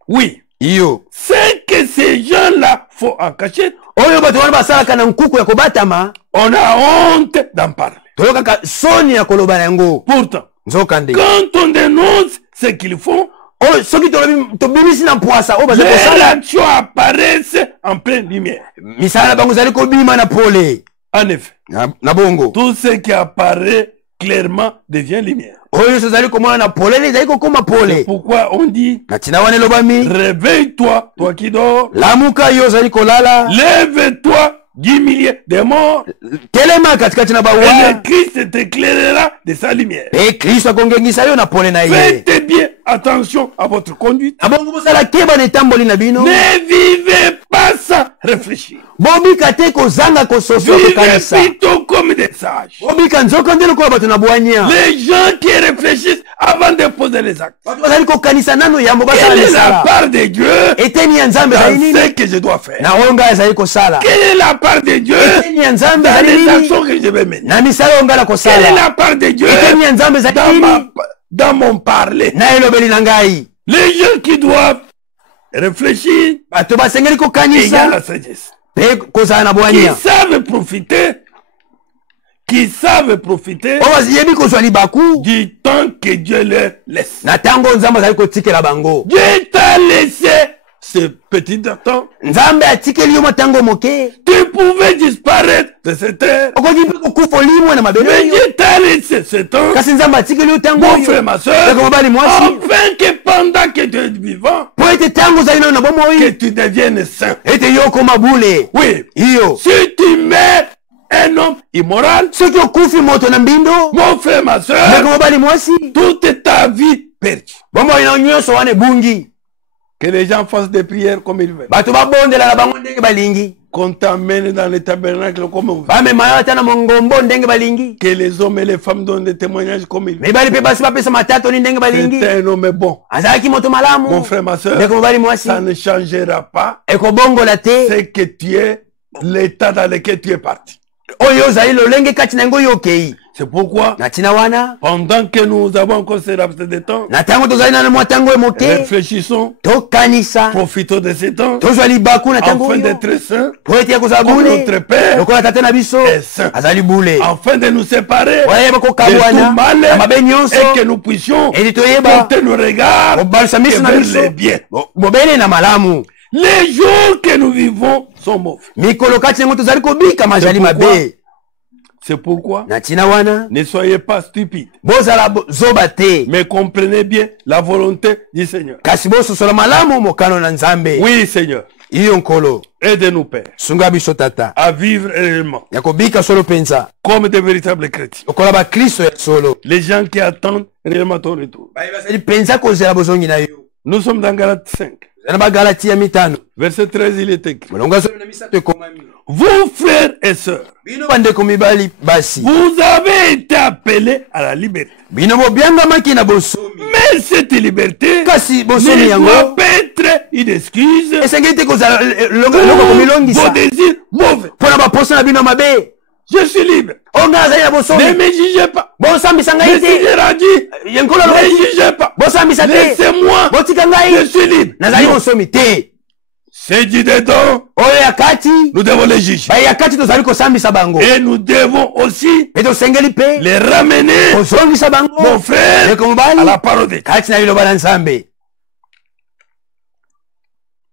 Oui, Iyo. ce que ces gens-là font en cachette, Oyo bato wana basalaka na nkuku ya kobatama. on a honte d'en parler. Toyokaka soni ya koloba na yango. Pourtant, Nzokande. quand on dénonce ce qu'ils font, Oyo soki tobimisi na mpwasa oyo bazali leurs kosala. actions apparaissent en pleine lumière. Misala na bango ezali kobima na pole. En effet, Na bongo. tout ce qui apparaît clairement devient lumière. Oyo nyonso ezali komona na polele ezali kokoma pole. Pourquoi on dit, Na ntina wana elobami. réveille-toi, toi qui dors, Lamuka yo ozali kolala. lève-toi du milieu des morts, Telema katikati na et bawa. le Christ t'éclairera de sa lumière. Pe Kristo akongengisa yo na pole na ye. Faites bien attention à votre conduite. Na bongo bosala keba na etamboli na bino. Ne vivez pas sans réfléchir. Bobika te kozanga kososo Vivez kokanisa. plutôt comme des sages. Bobika nzoka nde lokola bato na bwanya. Les gens qui réfléchissent avant de poser les actes. Bato bazali kokanisa nano yambo basala Quelle est la misala. part de Dieu Eteni ya nzambe ezali dans ce nini? que je dois faire? Na oyo ngai ezali kosala. Quelle est la part de Dieu Eteni ya nzambe dans ezali les nini? actions que je vais mener? Na misala oyo ngai na Quelle est kosala. la part de Dieu Eteni ya nzambe ezali dans, nini? dans mon parler? Na elobeli na ngai. Les gens qui doivent réfléchir Bato basengeli égale kokanisa. la sagesse. Pe kozala na Qui bwanya. savent profiter, oyo yebi kozwa libaku du temps que Dieu leur laisse. na ntango nzambe azali kotikela bango. Dieu t'a laissé ce petit temps, Nzambe atikeli yo matango moke. tu pouvais disparaître de cette terre. Okoki mpe kokufa olimwe na mabele Mais yo. Dieu t'a laissé ce temps, Kasi Nzambe atikeli yo tango mon yo. frère, ma soeur, Ndeko mobali mwasi. afin que pendant que tu es vivant, Po ete tango ozali nayo na que bomoi. tu deviennes saint. Ete yo okoma bule. Oui, Iyo. si tu mets un homme immoral, Soki okufi moto na mbindo. mon frère, ma soeur, Ndeko mobali mwasi. toute ta vie perdue. Bomoi na nyonso wana ebungi. Que les gens fassent des prières comme ils veulent. Bato babondela na bango ndenge balingi. Qu'on t'amène dans le tabernacle comme on veut. Bamema yo ata na mongombo ndenge balingi. Que les hommes et les femmes donnent des témoignages comme ils veulent. Mibali mpe basi bapesa matatoni ndenge balingi. C'est un homme bon. Azalaki moto malamu. Mon frère, ma soeur, Ndeko mobali mwasi. ça ne changera pas. Ekobongola te. C'est que tu es l'état dans lequel tu es parti. Oyo ozali lolenge kati na yango yo okei. C'est pourquoi, Na ntina wana. pendant que nous avons encore ce laps de temps, Na ntango tozali na mwa ntango moke. réfléchissons, Tokanisa. profitons de ce temps, Tozwa libaku na ntango afin oyo. d'être saints, Po ete ya kozala comme bule. notre Père Lokola tate na biso. est saint, Azali bule. afin de nous séparer Wayeba de tout kokabwana. mal Na mabe nyonso. et que nous puissions Ete toyeba. porter nos regards Obalusa miso na vers biso. les biens. Bobele na malamu. Les jours que nous vivons sont mauvais. Mikolo kati yango tozali kobika majali pourquoi? mabe. C'est pourquoi Na ntina wana. ne soyez pas stupides, Bozala zoba te. mais comprenez bien la volonté du Seigneur. Kasi bososola malamu mokano na Nzambe. Oui, Seigneur, Iyo nkolo. aide-nous, Père, Sunga biso tata. à vivre réellement Ya kobika solo penza. comme de véritables chrétiens. Okola ba Kristo ya solo. Les gens qui attendent réellement ton retour. Bazali penza kozela bozongi na yo. Nous sommes dans Galates 5, Zana ba Galatia mitano. verset 13, il est écrit. Molonga solo na misato ekomami. Vous, frères et sœurs, Bino bandeko mibali basi. vous avez été appelés à la liberté. Bino bobiangamaki na bosomi. Mais cette liberté Kasi bosomi ne yango. doit pas être une excuse Esengeli te kozala longa pour komilongisa. vos désirs mauvais. Pona ba posa na bino mabe. Je suis libre. Onga azali na Ne bosomi. me jugez pas. Bosambisa Mais ngai si te. j'ai rendu, Yenkolo ne lokola. jugez pas. Bosambisa te. Laissez-moi. Botika Je ngai. suis libre. Nazali bosomi te. C'est dit dedans. Oyo ya kati. Nous devons les juger. Ba ya kati tozali kosambisa bango. Et nous devons aussi Et tosengeli pe. les ramener, Kozongisa bango. mon frère, Ndeko mobali. à la parole de Dieu. Kati na liloba na Nzambe.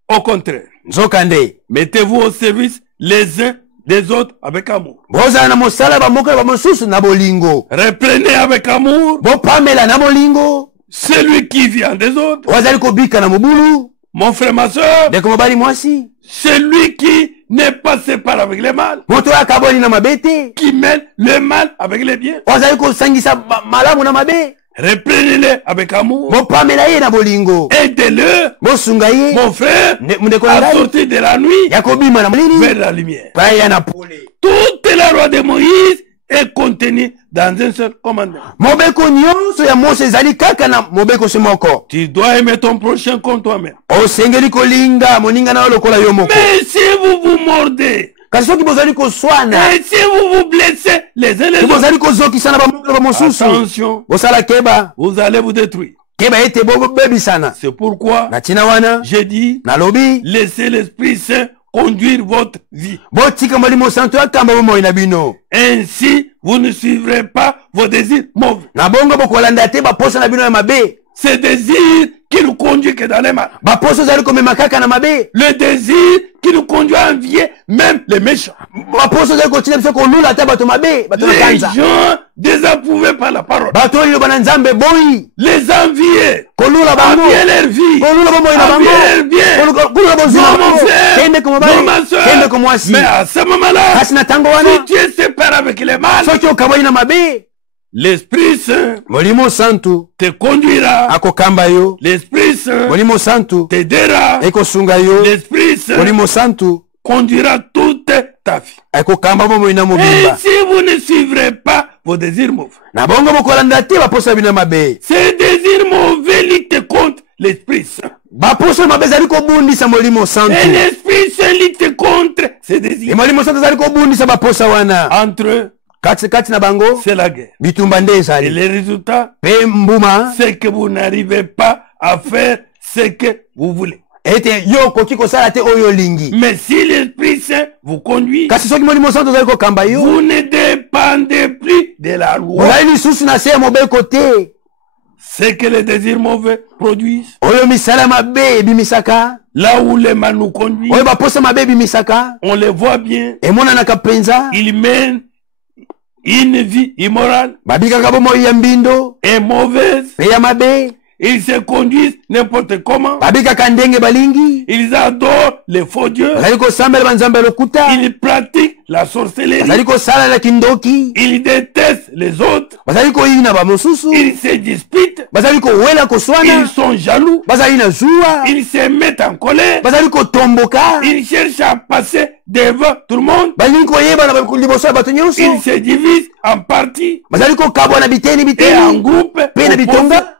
Au contraire, Nzokande. mettez-vous au service les uns des autres avec amour. Bozala na mosala bamoko ba mosusu na bolingo. Reprenez avec amour Bopamela na bolingo. celui qui vient des autres. Wazali kobika na mobulu. Mon frère, ma soeur, Ndeko mobali mwasi. celui qui n'est pas séparé avec le mal, Moto akaboli na mabete. qui mêle le mal avec le bien. Wazali kosangisa malamu na mabe. Reprenez-le avec amour. Bopamela ye na bolingo. Aidez-le, Bosunga ye. mon frère, Ndeko na à ngai. sortir de la nuit Ya kobima na molili. vers la lumière. Paya na pole. Toute la loi de Moïse est contenue dans un seul commandement. Mobeko nyonso ya Mose ezali kaka na mobeko moko. Tu dois aimer ton prochain comme toi-même. Osengeli kolinga moninga na yo lokola yo moko. Mais si vous vous mordez, Kasi soki bozali koswana. et si vous vous blessez les uns les Si autres, bozali kozokisa na bamoko na bamosusu. attention, Bosala keba. vous allez vous détruire. Keba ete bobebisana. C'est pourquoi Na tina wana. j'ai dit, Nalobi. laissez l'Esprit Saint conduire votre vie. Botika molimo santo akamba bomoi na bino. Ainsi, vous ne suivrez pas vos désirs mauvais. Na bongo bokolanda te baposa na bino ya mabe. Ces désirs qui nous conduisent que dans les mal. Baposa ozali komema kaka na mabe. Le désir qui nous conduit à envier même les méchants. Baposa ozali kotina biso kolula ata bato mabe. Bato na Les kanza. gens désapprouvés par la parole. Bato oyo liloba na Nzambe boyi. Les envier. Kolula bango. Envier leur vie. Kolula bomoi na bango. Envier leur bien. Kolula bozima Non, mon bango. frère. Kende ko Non, mobali. ma soeur. Kende ko mwasi. Mais à ce moment-là, Kasi na tango wana. si tu es séparé avec les mal, Soki okaboli na mabe. l'Esprit Saint Molimo santu. te conduira. Akokamba yo. L'Esprit Saint Molimo santu. t'aidera. Ekosunga yo. L'Esprit Saint Molimo santu. conduira toute ta vie. Ekokamba bomoi na Et mobimba. si vous ne suivrez pas vos désirs mauvais, Na bongo bokolanda te baposa bino mabe. ces désirs mauvais luttent contre l'Esprit Saint. Baposa mabe ezali kobundisa molimo Et santu. l'Esprit Saint lutte contre ces désirs. Molimo santu ezali kobundisa baposa wana. Entre eux, Kati na bango. c'est la guerre. Bitumba nde Et ezali. les résultats, Pe mbuma. c'est que vous n'arrivez pas à faire ce que vous voulez. Ete yo koki kosala te oyo olingi. Mais si l'Esprit Saint vous conduit, Kasi soki molimo santu ezali kokamba yo. vous ne dépendez plus de la loi. Ozali lisusu na se ya mobeko te. ce que les désirs mauvais produisent. Oyo misala mabe bimisaka. Là où les mal nous conduisent, Oyo baposa mabe bimisaka. on les voit bien. Emona na kapenza. Ils mènent une vie immorale Babika kabomo yambindo. et mauvaise. Peya mabe. Ils se conduisent n'importe comment. Babika kandenge balingi. Ils adorent les faux dieux. Bazaliko sambela banzambe lokuta. Ils pratiquent la sorcellerie. Bazaliko sala la kindoki. Ils détestent les autres. Bazaliko yina ba mususu. Ils se disputent. Bazaliko wela koswana. Ils sont jaloux. Bazalina zuwa. Ils se mettent en colère. Bazaliko tomboka. Ils cherchent à passer devant tout le monde. Balinko yeba na liboso ya bato nyonso. Ils se divisent en parties Bazaliko kabwa na biteni et en biteni. groupes Pe na bitonga.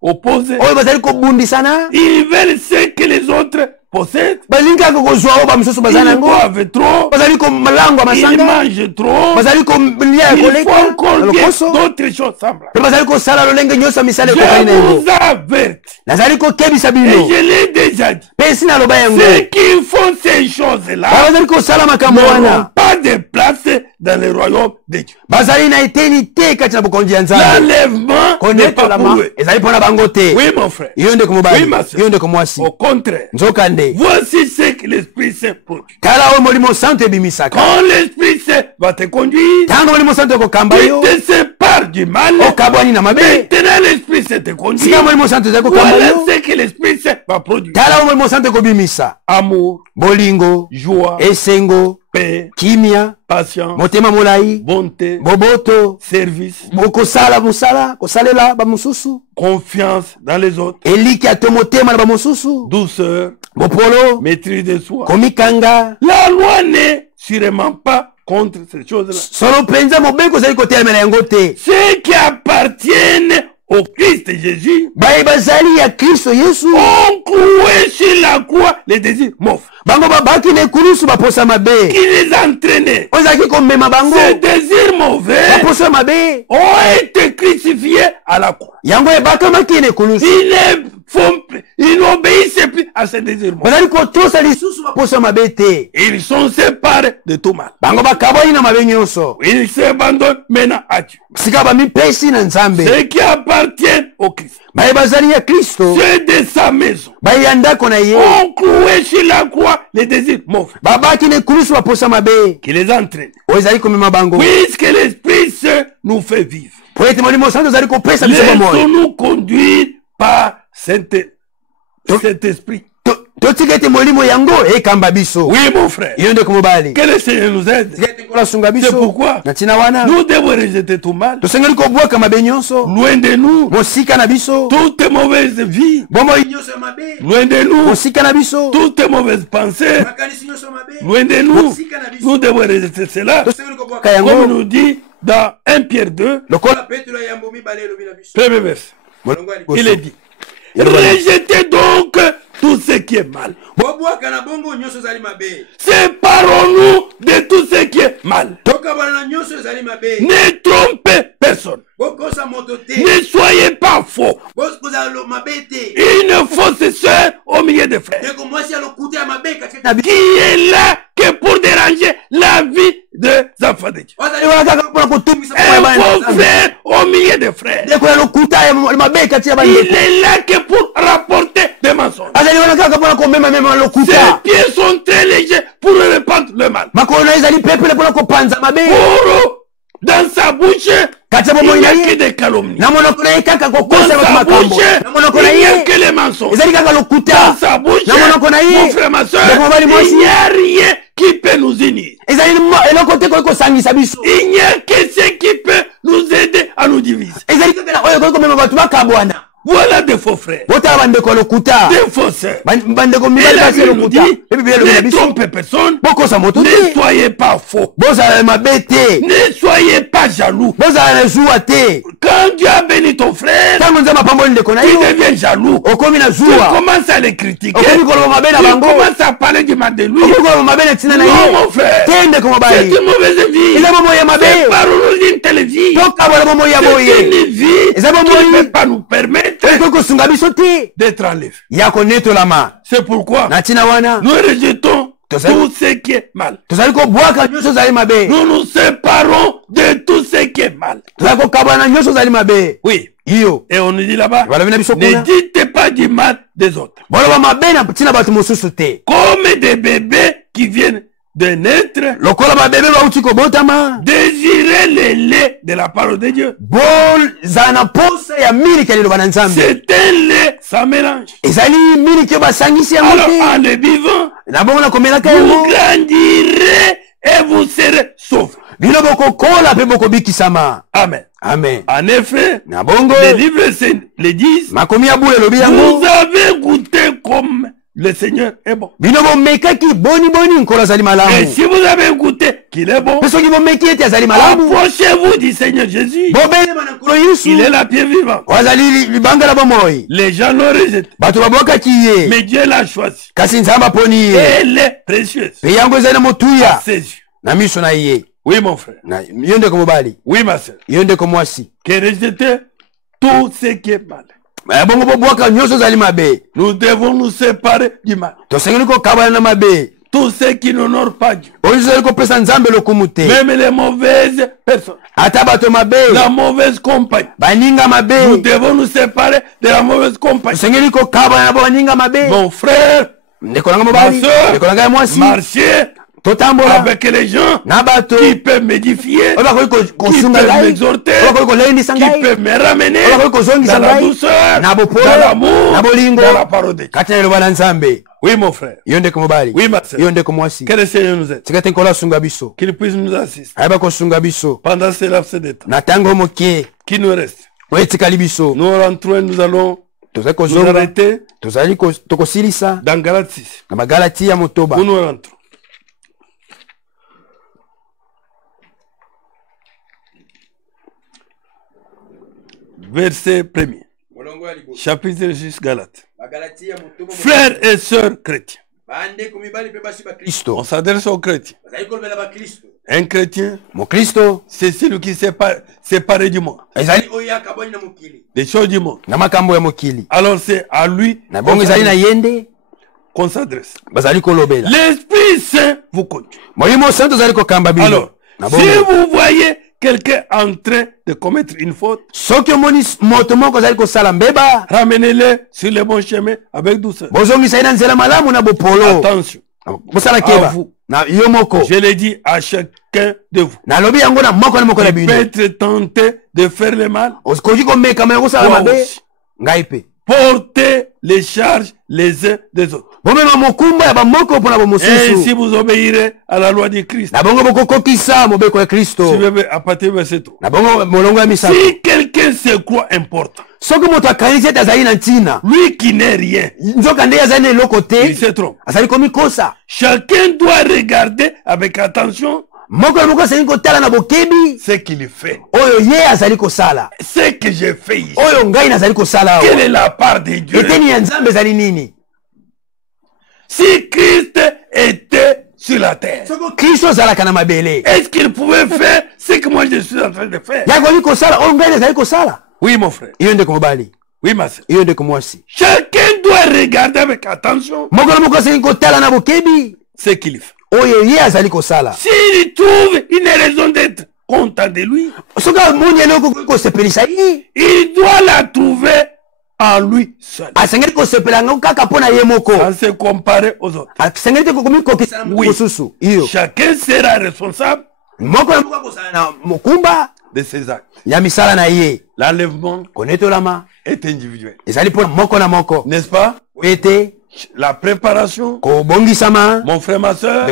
opposés. Oyo bazaliko bundisana. Ils veulent ce que les autres possèdent. Balinka kozwa oba mususu bazana Ils ngo. boivent trop. Bazaliko malango Ils masanga. mangent trop. Bazaliko lia Ils koleka. font encore bien Lokoso. d'autres choses semblables. Pe bazaliko sala lolenge nyonso misale ko Je kaina vous ngo. avertis. Nazaliko kebisa Et bino. je l'ai déjà dit. Pe sina loba yango. Ceux qui font ces choses-là Bazaliko sala makambo n'auront wana. pas de place dans le royaume de Dieu. Bazali na eternité kati na bokonzi ya Nzambe. L'enlèvement n'est pas pour Konetolama eux. ezali mpona bango te. Oui, mon frère. Iyo ndeko mobali. Oui, ma sœur. Iyo ndeko mwasi. Au contraire, Nzokande. voici ce que l'Esprit Saint produit. Tala oyo molimo santo ebimisaka. Quand l'Esprit Saint va te conduire, Tango molimo santo ekokamba tu yo. te sépares du mal. Okabwani na mabe. Maintenant, l'Esprit Saint te conduit. Sika molimo santo ezali kokamba Voilà yo. ce que l'Esprit Saint va produire. Tala oyo molimo santo ekobimisa. Amour, Bolingo. joie, Esengo. paix, Kimia. patience, Motema molai. bonté, Boboto. service, Bokosala musala. Kosalela bamususu. confiance dans les autres, Eliki ato motema na bamususu. douceur, Bopolo. maîtrise de soi. Komikanga. La loi n'est sûrement pas contre ces choses-là. Solo penza mobeko ezali kotelemela yango te. Ceux qui appartiennent au Christ Jésus Baye bazali ya Kristo Yesu. ont cloué sur la croix les désirs mauvais Bango babaki na ekulusu baposa mabe. qui les entraînaient. Ozaki komema bango. Ces désirs mauvais Baposa mabe. ont été crucifiés à la croix. Yango ebakamaki na ekulusu. Ils n'obéissaient plus à ces désirs mauvais. Bazali kotosa lisusu baposa mabe te. Ils sont séparés de tout mal. Bango bakabwani na mabe nyonso. Ils s'abandonnent maintenant à Dieu. Sika bamipesi na Nzambe. Ceux qui appartiennent au Christ, Baye bazali ya Kristo. ceux de sa maison, Baye ya ndako na ye. ont cloué sur la croix les désirs mauvais Babaki na ekulusu baposa mabe. qui les entraînent. Oyo ezali komema bango. Puisque l'Esprit Saint nous fait vivre, Po ete molimo santo ezali kopesa biso bomoi. laissons-nous conduire par cet esprit. Totika ete molimo yango ekamba biso. Oui, mon frère. Iyo ndeko mobali. Que le Seigneur nous aide. Sunga C'est biso. pourquoi Na tina wana. nous devons rejeter tout mal. Tosengeli kobwaka mabe nyonso. Loin de nous, Mosika na biso. toute mauvaise vie. Bomoi nyonso ya mabe. Loin de nous, Mosika na biso. toutes mauvaises pensées. Makanisi nyonso ya mabe. Loin de nous, Mosika na biso. nous devons rejeter cela. Tosengeli kobwaka Comme yango. nous dit dans 1 Pierre 2, Lokola Petro yambo mibale elobi na biso. premier verset. Molongo ya Il liboso. est dit, rejetez donc tout ce qui est mal. Bobwaka na bongo nyonso ezali mabe. Séparons-nous de tout ce qui est mal. Toka bana na nyonso ezali mabe. Ne trompez personne. Bokosa moto te. Ne soyez pas faux. Bokosa lo mabe te. Une fausse sœur au milieu des frères Ndeko mwasi alokuta ya mabe katikati na qui est là que pour déranger la vie des enfants de Dieu. Wazali wana kaka mpona kotumisa Un faux frère au milieu des frères. ndeko ya lokuta ya mabe kati ya Il bandeko. est là que pour rapporter des mensonges. Azali wana kaka mpona komema mema Ses lokuta. pieds sont très légers pour répandre le mal. Makolo na ezali pepele mpona kopanza mabe. Pour dans sa bouche, Kati ya il bomoi n'y na a que ye. des calomnies. Na monoko na ye kaka Dans kokosa bato sa makambo. bouche, Na monoko na il n'y a ye que les mensonges. ezali kaka lokuta. Dans sa bouche, Na monoko na ye mon frère, ma soeur, ndeko mobali mwasi. il n'y a rien qui peut nous unir. ezali eloko te koki kosangisa biso. Il n'y a que ce qui peut nous aider à nous diviser. ezali kaka na oyo koki komema bato bakabwana. Voilà des faux frères, Botala bandeko ya lokuta. des faux sœurs. Bandeko Et mibali la basi ya Bible nous lokuta. dit, Ebi bibele lobi na ne biso. trompez personne, Bokosa moto ne te. soyez pas faux, Bozala mabe te. ne soyez pas jaloux. Bozala na zuwa te. Quand Dieu a béni ton frère, Ntango nzambe apamboli ndeko na tu yo deviens jaloux. okomi na Tu zuwa. commences à les critiquer. Okomi koloba mabe na Tu bango. commences à parler du mal de lui. Okomi koloba mabe na ntina na Non, ye. mon frère. Te ndeko C'est mobali. une mauvaise vie. eza bomoi ya mabe. Séparons-nous d'une telle vie. Tokabwana bomoi ya C'est boye. une vie Eza qui bomoi. ne peut pas nous permettre Okoki kosunga biso te. d'être enlevés. Ya konetolama. C'est pourquoi Na ntina wana nous rejetons Tout tout ce qui est mal. tozali kobwaka nyonso ezali mabe. Nous nous séparons de tout ce qui est mal. Tozali Oui. Et on nous dit là-bas, ne dites pas du mal des autres. Comme des bébés qui viennent de naître, désirez le lait de la parole de Dieu. C'est un lait, ça mélange. Alors, en le buvant, vous grandirez et vous serez sauvés. Amen. Amen. En effet, les livres le disent, vous avez goûté comme le Seigneur est bon. Et si vous avez goûté qu'il est bon, approchez-vous du Seigneur Jésus. Il est la pierre vivante. Les gens l'ont rejeté, mais Dieu l'a choisi. Et elle est précieuse à ses yeux. Oui, mon frère. Oui, ma soeur. Que rejeter tout ce qui est mal. Nous devons nous séparer du mal. Tout ce qui n'honore pas Dieu. Même les mauvaises personnes. La mauvaise compagnie. Nous devons nous séparer de la mauvaise compagnie. Mon frère, ma soeur, marcher avec les gens qui peuvent m'édifier, qui peuvent m'exhorter, qui peuvent me ramener dans la douceur, dans l'amour, dans la parole de Dieu. Oui, mon frère. Oui, ma soeur. Que le Seigneur nous aide. Qu'il puisse nous assister pendant ce laps de temps qui nous reste. Nous rentrons et nous allons nous arrêter dans Galates 6. Où nous rentrons. Verset 1er. Chapitre 6 Galates. Frères et sœurs chrétiens. On s'adresse aux chrétiens. Un chrétien, c'est celui qui s'est séparé du monde. Des choses du monde. Alors c'est à lui qu'on s'adresse. L'Esprit Saint vous conduit. Alors, si vous voyez quelqu'un en train de commettre une faute, ramenez-le sur le bon chemin avec douceur. Attention. À vous. Je l'ai dit à chacun de vous. Il peut être tenté de faire le mal. Portez les charges les uns des autres. Et si vous obéirez à la loi de Christ. Suivez à partir du verset 3. Si quelqu'un se croit important, lui qui n'est rien, il se trompe. Chacun doit regarder avec attention ce qu'il fait. Ce que j'ai fait ici. Quelle est la part de Dieu? Si Christ était sur la terre, est-ce qu'il pouvait faire ce que moi je suis en train de faire? Oui, mon frère. Oui, ma soeur. Chacun doit regarder avec attention ce qu'il fait. S'il trouve une raison d'être content de lui, il doit la trouver en lui seul, sans se comparer aux autres. Oui. Chacun sera responsable de ses actes. L'enlèvement est individuel. N'est-ce pas? La préparation, mon frère, ma soeur,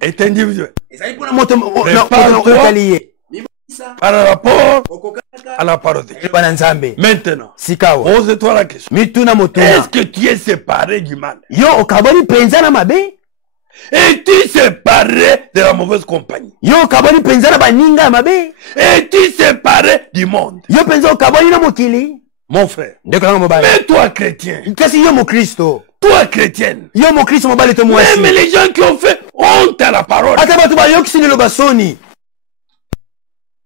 est individuelle. Prépare-toi par rapport à la parole de Dieu. Maintenant, pose-toi la question. Est-ce que tu es séparé du mal? Es-tu séparé de la mauvaise compagnie? Es-tu séparé du monde? Mon frère, mais toi chrétien, toi chrétienne, même les gens qui ont fait honte à la parole,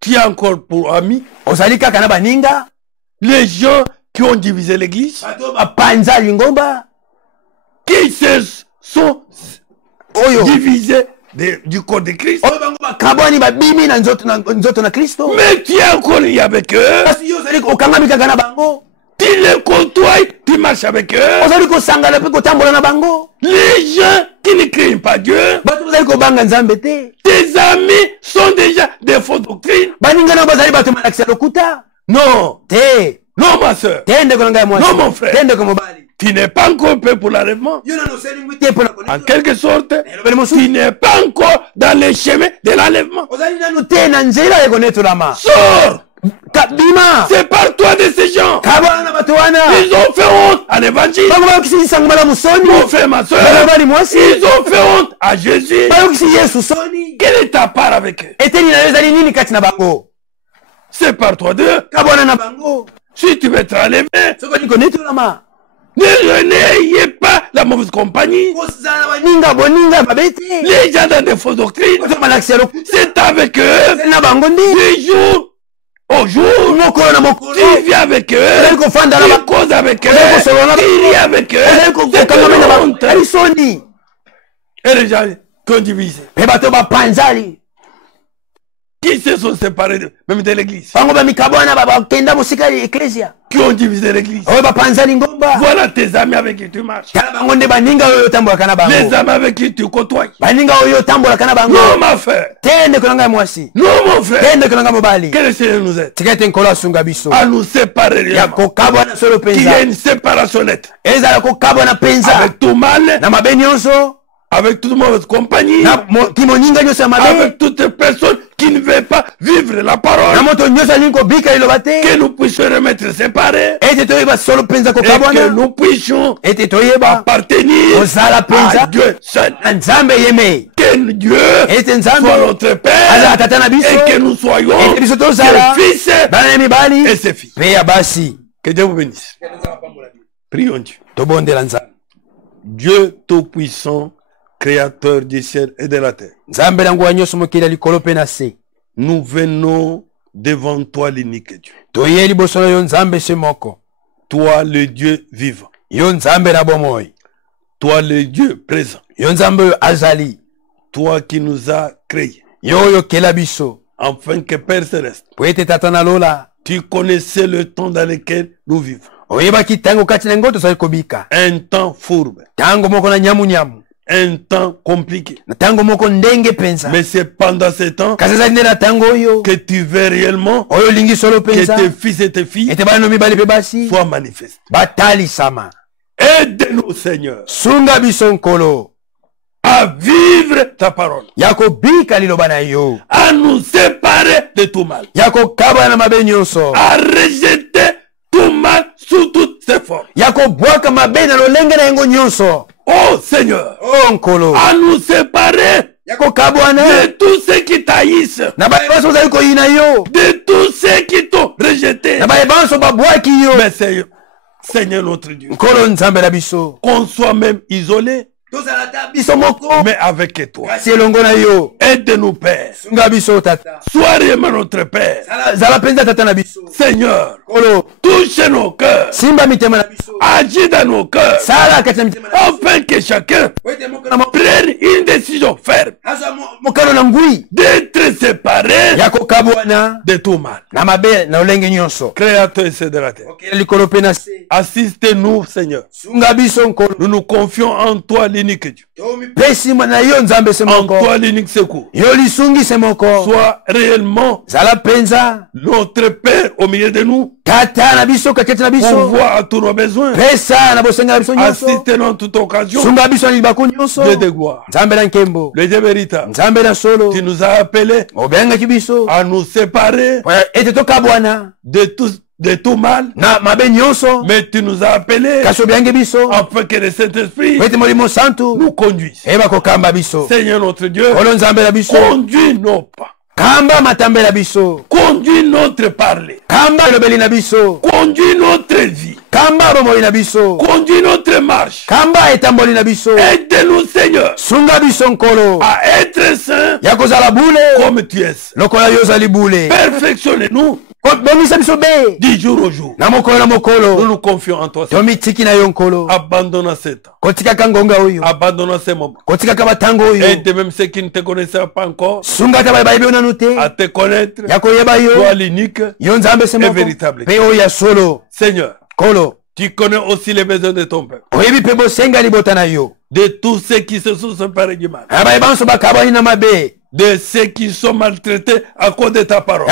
qui a encore pour amis les gens qui ont divisé l'église, qui se sont divisés du corps de Christ. Mais tu es encore lié avec eux. Tu les côtoies, tu marches avec eux. Les gens qui ne craignent pas Dieu, tes amis sont déjà des faux doctrines. Non, non ma soeur, non mon frère, tu n'es pas encore prêt pour l'enlèvement. En quelque sorte, tu n'es pas encore dans les chemins de l'enlèvement. Sors. C'est par toi de ces gens. Ils ont fait honte à l'évangile. Mon frère, ma soeur, ils ont fait honte à Jésus. Quelle est ta part avec eux? C'est par toi d'eux. Si tu veux être enlevé, n'ayez pas la mauvaise compagnie. Les gens dans des fausses doctrines, c'est avec eux. Du jour au jour, tu vis avec eux, tu causes avec eux, tu ris avec eux. C'est une honte. Et les gens qui ont divisé, qui se sont séparés même de l'église, qui ont divisé l'église. Voilà tes amis avec qui tu marches, les amis avec qui tu côtoies. Non ma frère, non mon frère, que le Seigneur nous aide à nous séparer, qu'il y ait une séparation nette avec tout mal, avec toute mauvaise compagnie, avec toute personne qui ne veut pas vivre la parole, que nous puissions remettre séparés, et que nous puissions appartenir à Dieu seul. Que Dieu soit notre Père et que nous soyons ses fils et ses filles. Que Dieu vous bénisse. Prions Dieu. Dieu Tout-Puissant, Créateur du ciel et de la terre. Nous venons devant toi, l'unique Dieu. Toi, le Dieu vivant. Toi, le Dieu présent. Toi qui nous as créés. Afin que Père Céleste, tu connaissais le temps dans lequel nous vivons. Un temps fourbe. Un temps compliqué. Mais c'est pendant ce temps que tu veux réellement que tes fils et tes filles soient manifestés. Aide-nous, Seigneur, à vivre ta parole, à nous séparer de tout mal, à rejeter tout mal sous toutes ses formes. Oh Seigneur, à nous séparer de tous ceux qui t'haïssent, de tous ceux qui t'ont rejeté. Mais Seigneur notre Dieu, qu'on soit même isolé, mais avec toi. Aide-nous, Père. Sois réellement notre Père. Seigneur, touche nos cœurs, agis dans nos cœurs, afin que chacun prenne une décision ferme d'être séparé de tout mal. Créateur de la terre, assiste-nous, Seigneur. Nous nous confions en toi, l'unique Dieu. En toi, l'unique secours. Sois réellement notre Père au milieu de nous. Pourvoir à tous nos besoins. Assiste-nous en toute occasion. Dieu de gloire, le Dieu véritable, tu nous as appelés à nous séparer de tout mal, mais tu nous as appelés afin que le Saint-Esprit nous conduise. Seigneur notre Dieu, conduis nos pas, conduis notre parler, conduis notre vie, conduis notre marche. Aide-nous, Seigneur, à être saints comme tu es. Perfectionne-nous Du jour au jour. Nous nous confions en toi. Abandonne cet temps. Abandonne ces moments. Aide même ceux qui ne te connaissaient pas encore à te connaître. Toi l'unique et véritable. Seigneur, tu connais aussi les besoins de ton peuple. De tous ceux qui se sont séparés du mal. De ceux qui sont maltraités à cause de ta parole.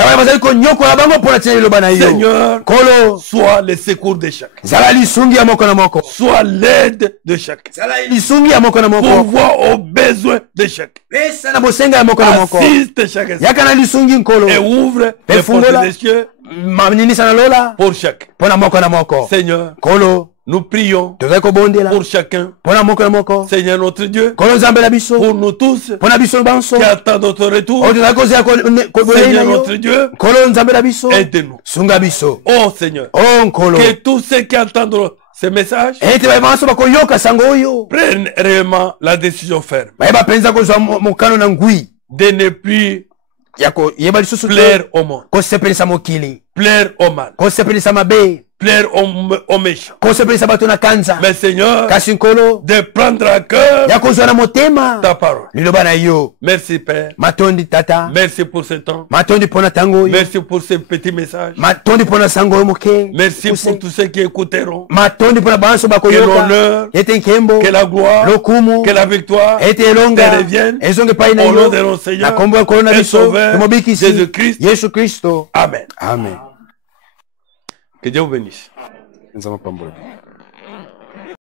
Seigneur, sois le secours de chacun. Sois l'aide de chacun. Pourvoir aux besoins de chacun. Assiste chacun. Et ouvre les portes des cieux pour chacun. Seigneur, nous prions pour chacun. Seigneur notre Dieu, pour nous tous qui attendent notre retour. Seigneur notre Dieu, aide-nous. Oh Seigneur, que tous ceux qui entendent ces messages prennent réellement la décision ferme de ne plus plaire au monde, plaire au mal, plaire aux méchants. Mais Seigneur, de prendre à cœur ta parole. Merci Père. Merci pour ce temps. Merci pour ce petit message. Merci pour tous ceux qui écouteront. Que l'honneur, que la gloire, que la victoire te reviennent au nom de notre Seigneur et Sauveur Jésus-Christ. Amen. Amen. Que Dieu vous bénisse.